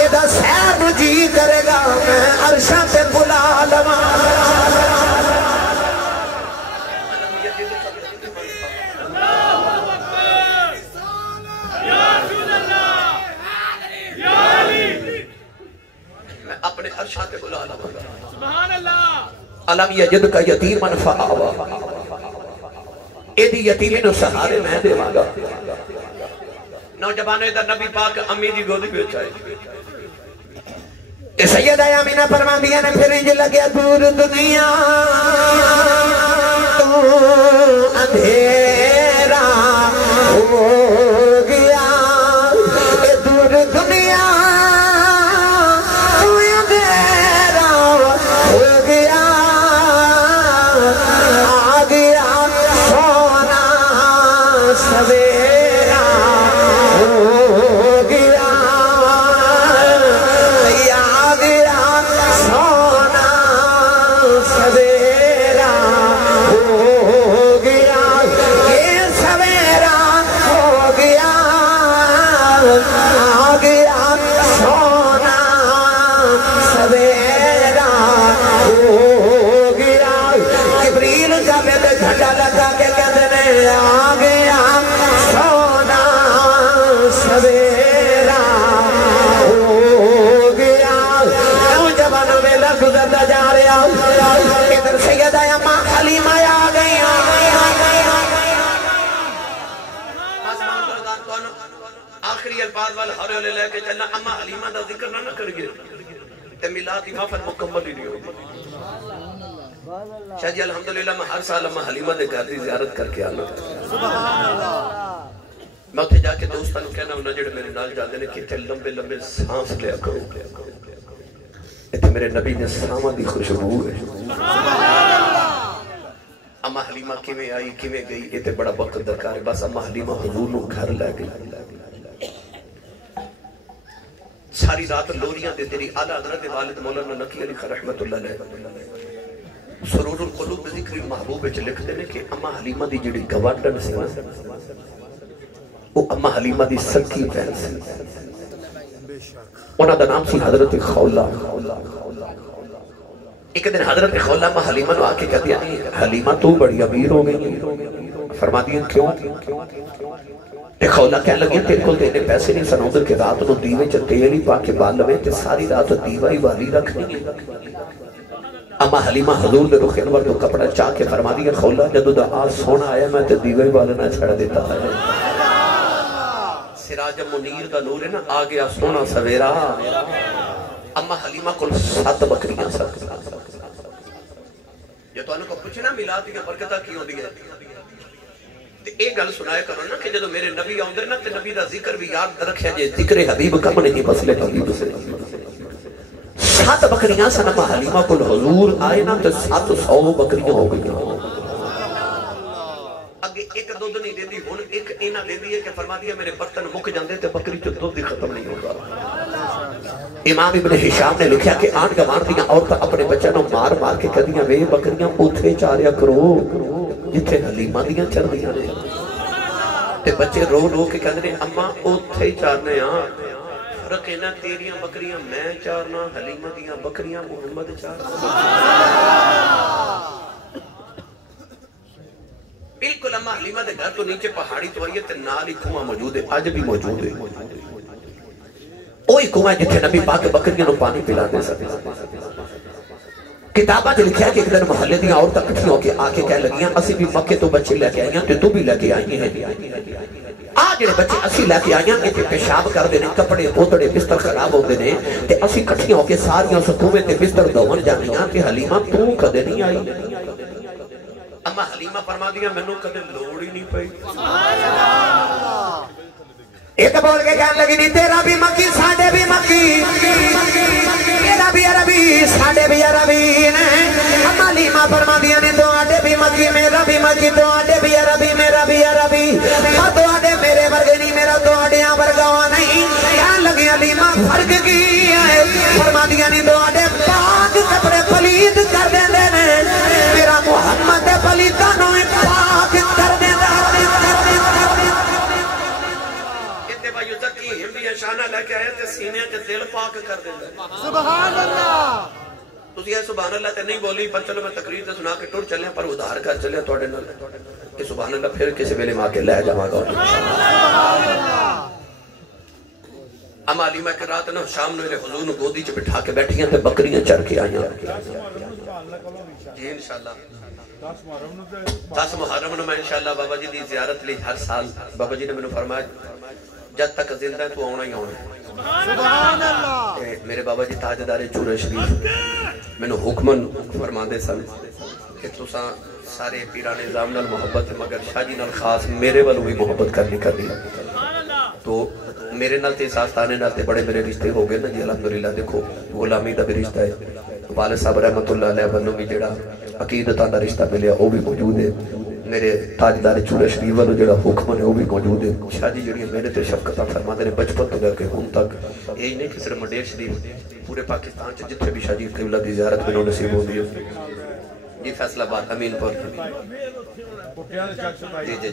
اے دا سیر جی کرے گا میں عرشاں سے بلا لما اپنے عرشاں سے بلا لما سبحان اللہ علم یجد کا یتیمن فآوا ایدی یتیمی نو سہارے میں دے مانگا نوجبانوں ادھر نبی پاک امی دی گودی بیچائے کہ سیدہ آمینہ فرما دیا نے پھر انج لگیا دور دنیا تو اندھیرا ہو گیا اے دور دنیا تو اندھیرا ہو گیا آ گیا سونا سویرا ہو گیا سونا سویرا ہو گھٹا لگا کے کہتے نے آ گیا سونا سویرا ہو گیا نوجوان ویلا گزرتا جا رہا ادھر سیدہ اماں حلیمہ آ گئی آخری الفاظ والا ہر علیہ لے کے چلنا اماں حلیمہ دا ذکر نہ کریے تے میلاد دی محفل مکمل ہی نہیں ہوگی شاہ جی الحمدللہ میں ہر سال اماں حلیمہ دے گھر دی زیارت کر کے آنا میں اتھے جا کے دوستان کہنا ہوں نجڑ میرے نال جاندے نے کہ تے لمبے لمبے سانس لیا کرو اتھے میرے نبی نے ساما دی خوشبو ہے اماں حلیمہ کیویں آئی کیویں گئی اتھے بڑا وقت درکار ہے بس اماں حلیمہ حضور نو گھر لے گئی ساری رات لوریاں دے تیری اعلیٰ حضرت والد مولانا نقی علی خان رحمت اللہ علیہ سرور القلوب ذکر محبوب وچ لکھ دے نے کہ اماں حلیمہ دی جڑی گوانڈن سی وہ اماں حلیمہ دی سکی بہن سی انہاں دا نام سی حضرت خولہ ایک دن حضرت خولہ اماں حلیمہ نو آ کے کہہ دیا حلیمہ تو بڑی امیر ہو گئی فرما دیا کیوں ایک خولہ کہنے لگی تیرے کو دینے پیسے نہیں سنودر کے رات نو دیوے چا تیلی پا کے بال لوے تے ساری رات دیوہ ہی والی رکھنی ہے اما حلیمہ حضور دے رخ انور تو کپڑا چاہ کے فرما دیا خولہ جدو دا آج سونا آیا میں تے دیوہ ہی والنا چھڑ دیتا ہے سراج منیر دا نور ہے نا آگیا سونا سویرا اما حلیمہ کل 7 بکریاں سکتا یہ تو انہوں کو پوچھنا میلاد دیا برکتہ کیوں دیا ایک گل سنایا کرو نا کہ جدو میرے نبی آؤندر نا تے نبی دا ذکر بھی یاد رکھیا جے ذکر حبیب کم نہیں بسلے حبیب سے 7 بکریاں سنما حلیمہ کل حضور آئے نا تے 700 بکریاں ہو گئی اگے ایک دودھ نہیں دے دی ہون ایک اینا لے دی ہے کہ فرما دیا میرے برتن مک جاندے تے بکری جو دودھ دی ختم نہیں ہوگا امام ابن ہشام نے لکھیا کہ آنٹ گوار دیاں عورتاں اپنے بچوں نو مار مار کے کہدیاں وے بکریاں اوتھے چاریا کرو جتھے حلیمہ دیاں چر دیاں نے تے بچے رو رو کے کہندے نے اماں اوتھے ہی چارنے ہاں فرق ہے نا تیریاں بکریاں میں چارنا حلیمہ دیاں بکریاں محمد چارنا بالکل اماں حلیمہ دے گھر تو نیچے پہاڑی تو آئیے تے نال ہی کنواں موجود ہے آج بھی موجود ہے اوہی کنواں جتھے نبی پاک بکریاں نو پانی پلا دے سکتے کتابہ جو لکھیا کہ ایک دن محلے دیا اور تکٹھی ہو کے آکے کہہ لگیاں اسی بھی مکے تو بچے لے کے آئیاں تو بھی لے کے آئی ہیں آج جڑے بچے اسی لے کے آئیاں کہ پیشاب کر دینے کپڑے پوتڑے بستر خراب ہو دینے تے اسی کٹھی ہو کے ساریاں سکومیں تے بستر دون جانیاں کہ حلیمہ تو کدے نہیں آئی اما حلیمہ فرما دیا میں نو کدے لوڑ ہی نہیں پئی ایک بول کے کہنے لگی نہیں تیرا بھی مکی ساڑھے بھی مکی تیرا بھی عربی ساڑھے بھی عربی اما حلیمہ فرما دیا نہیں تو آٹے بھی مکی میرا بھی مکی تو آٹے بھی عربی میرا بھی عربی اور تو آٹے میرے ورگے نہیں میرا تو آٹیاں ورگاوا نہیں کہنے لگی حلیمہ فرق کی ہے فرما دیا نہیں تو آٹے پاک کپڑے پلید کر دیں دینے میرا محمد پلیتانوں پاک کر دیں شانہ لے کے آئے تھے سینے کے دل پاک کر دیں سبحان اللہ تو یہ سبحان اللہ تے نہیں بولی پر چلو میں تقریر تے سنا کے ٹور چلیں پر ادھار کر چلیں توڑے نہ کہ سبحان اللہ پھر کسی ویلے ماں کے لے جاما گا اما علیمہ کے رات نہ شام نے حضور نے گودی چ بٹھا کے بیٹھیاں تے بکریاں چر کے آئیاں جی انشاءاللہ 10 محرم میں انشاءاللہ بابا جی دی زیارت لی ہر سال بابا جی نے میں نے فرمایا جب تک زندہ ہے تو آنا ہی آنا ہے سبحان اللہ میرے بابا جی تاجدار چورہ شریف میں نے حکمن فرما دے سن کہ تو سارے پیران نظام نال محبت ہے مگر شاہ جی نال خاص میرے والوں بھی محبت کرنی تو میرے نال تے ساستانے نال تے بڑے میرے رشتے ہو گئے نا جی الحمدللہ دیکھو غلامی دا بھی رشتہ ہے والد صاحب رحمت اللہ علیہ بنو بھی جڑا عقیدتاں دا رشتہ ملیا وہ بھی موجود ہے میرے تاجدار چورہ شریف والوں جڑا حکم ہے وہ بھی موجود ہے شاہ جی جڑی میرے تے شفقتاں فرما دے نے بچپن تو لے کے ہن تک یہی نہیں کہ صرف مڈیر شریف پورے پاکستان چ جتھے بھی شاہ جی قبلہ دی زیارت میں نصیب ہوندی ہے جی فیصل آباد امین پور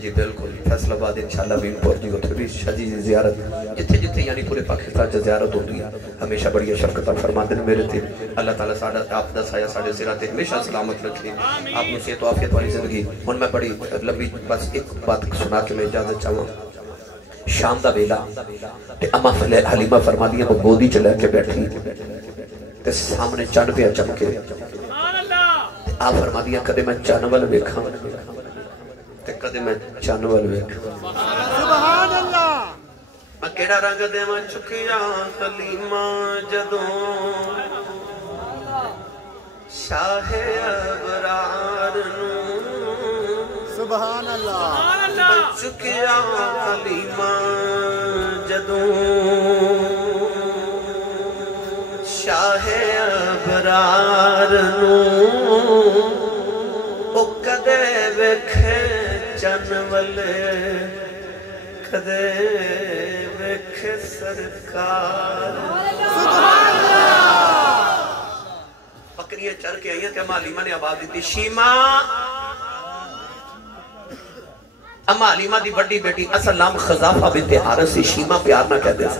جی بالکل فیصل آباد انشاءاللہ امین پور جی اتھے بھی شجی زیارت جتھے جتھے یعنی پورے پاکستان سے زیارت ہوتی ہے ہمیشہ بڑی شرکت فرما دن میرے تھے اللہ تعالیٰ ساڑھا آپ دا سایہ ساڑھے سراتے ہمیشہ سلامت رکھیں آپ نے صحت و عافیت والی زندگی ان میں بڑی لمبی بس ایک بات سنا کے میں اجازت چاہوں شام دا بیلا تے اما حلیمہ فرما دیا وہ گودی چلے کے بیٹھی تے سامنے چند پہ چمکے آپ فرما دیا کدے میں چانول ویکھاں تے کدے میں چانول ویکھاں سبحان اللہ میں کیڑا رنگ دے میں چکیا حلیمہ جدوں شاہ ابرار سبحان اللہ میں چکیا حلیمہ جدوں شاہ ابرار او کدے ویکھے چنولے کدے ویکھے سرکار بکریاں چر کے آئیاں کہ اما حلیمہ نے آواز دیتی شیما اما حلیمہ دی بڑی بیٹی اصل نام خزافہ بنت حارث سے شیما پیار نہ کہتے ہیں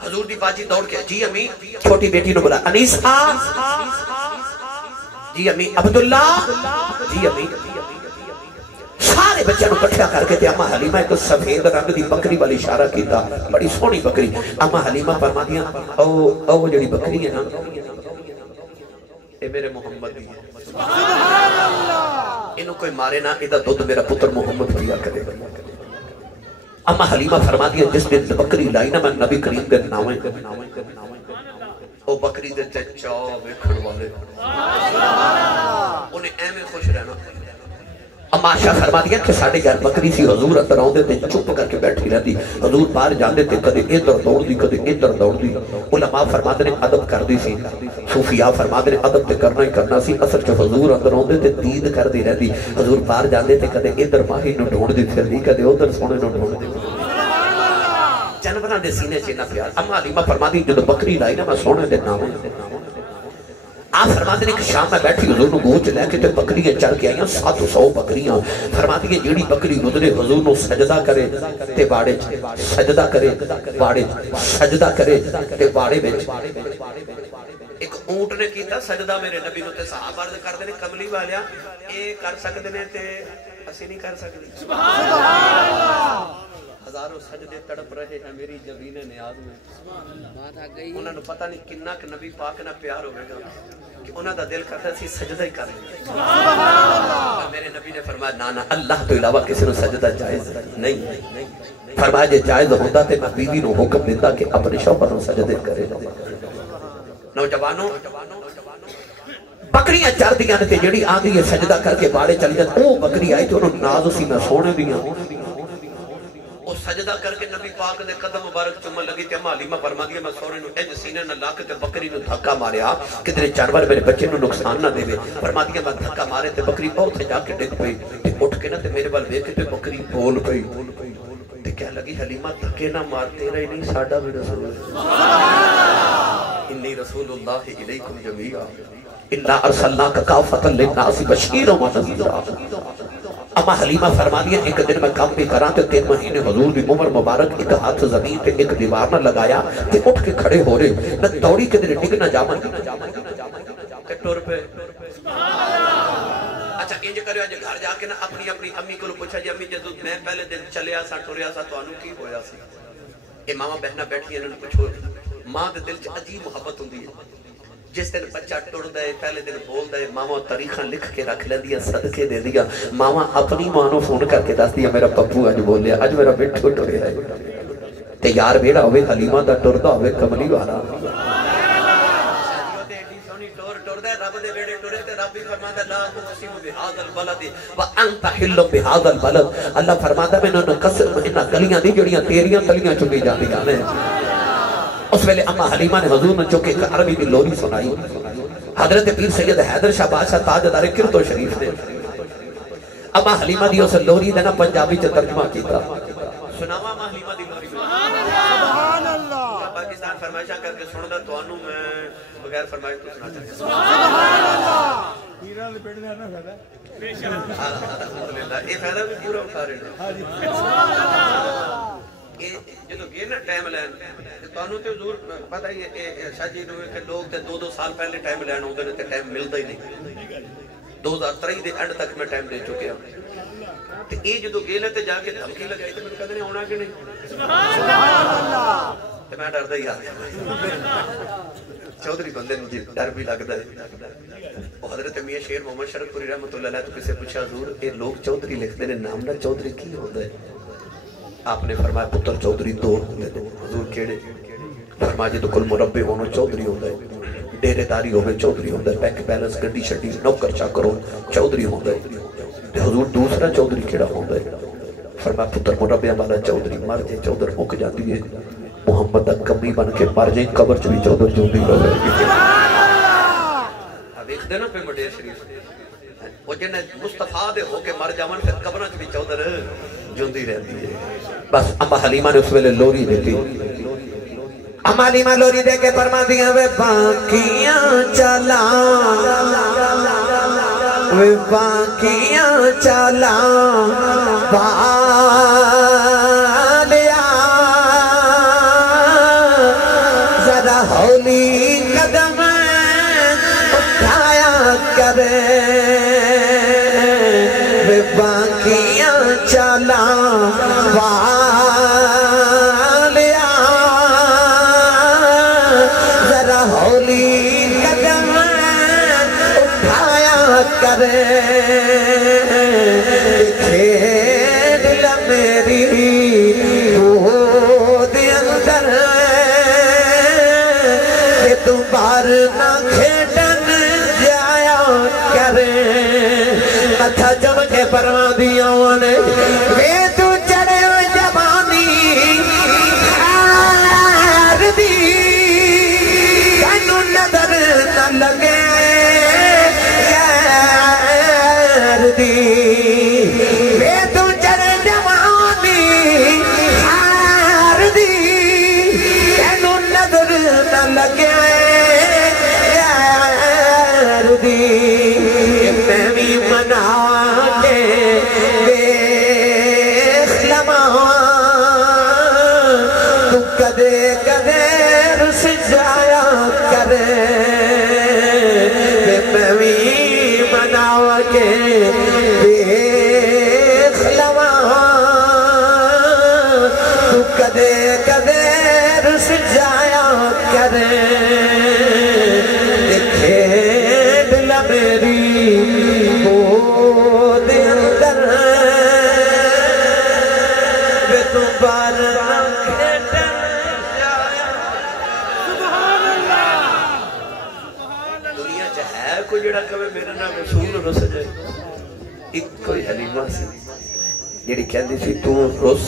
حضور دی باجی دوڑ کے جی امی چھوٹی بیٹی نو بلا انیسہ جی امی عبداللہ جی امی سارے بچوں کو کٹھیا کر کے تے اما حلیمہ ایک سفید رنگ دی بکری والی اشارہ کیتا بڑی سونی بکری اما حلیمہ فرما دیا او جڑی بکری ہے نا اے میرے محمد دی ہے سبحان اللہ انہوں کوئی مارے نہ ادھا دودھ میرا پتر محمد پیا کرے اما حلیمہ فرما دیا جس دن بکری لائی نا میں نبی کریم دے ناویں او بکری دے چاو ویکھن والے انہیں ایمیں خوش رہنا اما عائشہ فرما دیا کہ ساڑھے گھر بکری سی حضور اندر آؤں دے تے چپ کر کے بیٹھی رہتی حضور باہر جاندے تے کدے ادھر دوڑ دی کدے ادھر دوڑ دی علماء فرما دے ادب کر دی سی صوفیاء فرما دے ادب تے کرنا ہی کرنا سی اثر چ حضور اندر آؤں دے تے دید کر دی رہتی حضور باہر جاندے تے کدے ادھر ماہی نو ڈھونڈ دی پھر دی کدے ادھر سونے نو ڈھونڈ دی جانوراں دے سینے چ نہ پیار اما حلیمہ فرما دی جدوں بکری لائی نا میں سونے دے ناویں آپ فرما دیں کہ شام میں بیٹھی حضور نو گوچ لے کے تے بکریاں چل کے آئیاں 700 بکریاں فرما دیں جیڑی بکری گزرے حضور نو سجدہ کرے تے باڑے سجدہ کرے باڑے سجدہ کرے تے باڑے وچ ایک اونٹ نے کیتا سجدہ میرے نبی نو تے صحابہ عرض کردے نے کملی والیا اے کر سکدے نے تے اسی نہیں کر سکدے سبحان اللہ ہزاروں سجدے تڑپ رہے ہیں میری جبین نیاز میں انہوں نے پتہ نہیں کنہ کہ نبی پاک نہ پیار ہوئے گا کہ انہوں دا دل کرتا سی سجدہ ہی کر لیں میرے نبی نے فرمایا نانا اللہ تو علاوہ کسی نے سجدہ جائز نہیں فرمایا جے جائز ہوتا تے میں بیوی نو حکم دیتا کہ اپنے شوہر نو سجدے کرے نوجوانوں بکریاں چار دیاں تے جڑی آندھی ہے سجدہ کر کے باڑے چلی جاتے او بکری آئی تو انہوں ناز اسی میں سونے دیاں وہ سجدہ کر کے نبی پاک دے قدم مبارک چمن لگی تے اما حلیمہ فرما دیا میں سونے نو اج سینے نہ لا کے تے بکری نو دھکا ماریا کہ تیرے جانور میرے بچے نو نقصان نہ دے فرما دیا میں دھکا مارے تے بکری بہت جا کے ڈگ پئی تے اٹھ کے نہ تے میرے ول ویکھ کے تے بکری بول پئی تے کہہ لگی حلیمہ دھکے نہ مار تیرا ہی نہیں ساڈا بھی رسول اللہ انی رسول اللہ الیکم جمیعا انا ارسلناک کافۃ للناس بشیرا ونذیرا اما حلیمہ فرما دیا ایک دن میں کام بھی کراں تے 3 مہینے حضور دی عمر مبارک ایک ہاتھ زمین تے ایک دیوار نہ لگایا تے اٹھ کے کھڑے ہو رہے نہ دوڑی کے دن ڈگ نہ جامن تے ٹر پہ اچھا انج کریو اج گھر جا کے نا اپنی امی کو پوچھا جی امی جدوں میں پہلے دن چلیا سا ٹریا سا تانوں کی ہویا سی اے ماما بہنا بیٹھی انہاں نے پوچھو ماں دے دل چ عجیب محبت ہوندی ہے جس دن بچہ ٹردا ہے پہلے دن بولدا ہے ماما تاریخاں لکھ کے رکھ لیندیاں صدقے دے دیا ماما اپنی ماں نو فون کر کے دس دیا میرا پپو اج بولیا اج میرا بٹھو ٹریا ہے تے یار ویڑا ہوے حلیمہ دا ٹردا ہوے کملی والا رب دے بیڑے ٹرے تے رب بھی فرماتا لا اقسم بهذا البلد وانت حل بهذا البلد اللہ فرماتا میں انہاں قسم انہاں گلیاں دی جڑیاں تیریاں تلیاں چنی جاندیاں نے اس ویلے اما حلیمہ نے حضور نے چکے ایک عربی دی لوری سنائی حضرت پیر سید حیدر شاہ بادشاہ تاجدار کرتو شریف نے اما حلیمہ دی اس لوری نے نا پنجابی چ ترجمہ کیتا سناوا اما حلیمہ دی لوری سبحان اللہ پاکستان فرمائشاں کر کے سندا تانوں میں خیر فرمائے تو سناتے ہیں ہیرا دے پیٹ دے نا فائدہ الحمدللہ یہ فائدہ بھی پورا اٹھا رہے ہیں جدو گئے نا ٹائم لین تانوں تے حضور پتہ ہی ہے شاہ جی نو کہ لوگ تے 2 سال پہلے ٹائم لین ہوندے نے تے ٹائم ملدا ہی نہیں 2023 دے اینڈ تک میں ٹائم دے چکے ہوں تے اے جدو گئے تے جا کے دھمکی لگائی تے میں کہندے نے ہونا کہ نہیں سبحان اللہ تے میں ڈردا ہی آ گیا چودھری بندے نے ڈر بھی لگدا ہے وہ حضرت میاں شیر محمد شرف پوری رحمۃ اللہ علیہ تو کسے پوچھا حضور اے لوگ چودھری لکھتے نے نام نہ چودھری کی ہوندا ہے آپ نے فرمایا پتر چودھری 2 ہوندے نے حضور کیڑے فرمایا جے تو کل مربع ہونو چودھری ہوندا ہے ڈیرے داری ہوئے چودھری ہوندا ہے بینک بیلنس گڈی شڈی نوکر چاکر ہو چودھری ہوندا ہے حضور دوسرا چودھری کیڑا ہوندا ہے فرمایا پتر مربع والا چودھری مر جے چودھر مک جاتی ہے محمد دا کمی بن کے مر جائیں قبر چ بھی چودھر جوندی رہے دیکھ دے نا پہ مڈیر شریف وہ جن مصطفیٰ دے ہو کے مر جاون پھر قبر چ بھی چودھر جوندی رہتی ہے بس اما حلیمہ نے اس ویلے لوری دیتی اما حلیمہ لوری دے کے فرما دیا وے باقیاں چلا وے باقیاں چلا ہولی قدم اٹھایا کرے وہ باقیاں چلا والیا ذرا ہولی قدم اٹھایا کرے کھیل میری گود اندر بار نہ کھیٹن جایا کرے متھا جب کے پرواں دیاں نے وے تو چڑھے جوانی خیر دی کینوں نظر نہ لگے یار دی وے تو چڑھے جوانی خیر دی کینوں نظر نہ لگے میں بھی منا کے دیکھ لمحہ تو کدے کدے رس جایا کرے میں بھی منا کے دیکھ لمحہ تو کدے کدے رس جایا کرے میری گود اندر میں دوبارہ کھیٹن جایا دنیا چ ہے کوئی جڑا کہے میرا نام رسول رس جائے ایک کوئی حلیمہ سی جڑی کہندی سی تو رس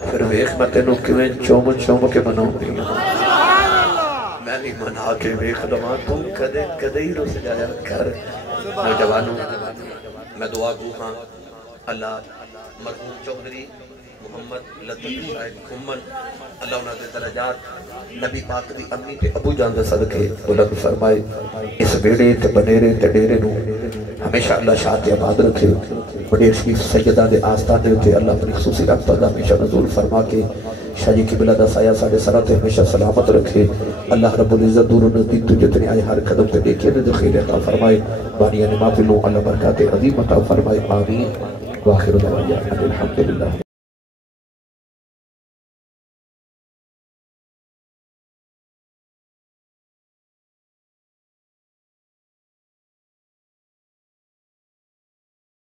پھر ویکھ میں تینوں کیویں چوم کے بناؤں گی میں نہیں منا کے ویکھ لواں تو کدے کدے ہی رس جایا کر نوجوانوں میں دعا گو ہاں اللہ مرحوم چودھری محمد لطیف شاہد کھمن اللہ انہاں دے درجات نبی پاک دی امی تے ابو جان دے صدقے بلند فرمائے اس بیڑے تے بنیرے تے ڈیرے نو ہمیشہ اللہ شاد آباد رکھے بڑے شریف سیدہ دے آستان دے تے اللہ اپنی خصوصی رحمت دا ہمیشہ نزول فرما کے شاہ جی کی بلا دا سایہ ساڑھے سرات ہمیشہ سلامت رکھے اللہ رب العزت دور و نزدیک تو جتنے آئے ہر قدم تے دیکھے نے خیر عطا فرمائے بانیان محفلوں اللہ برکات عظیم عطا فرمائے آمین واخر دعوانا الحمدللہ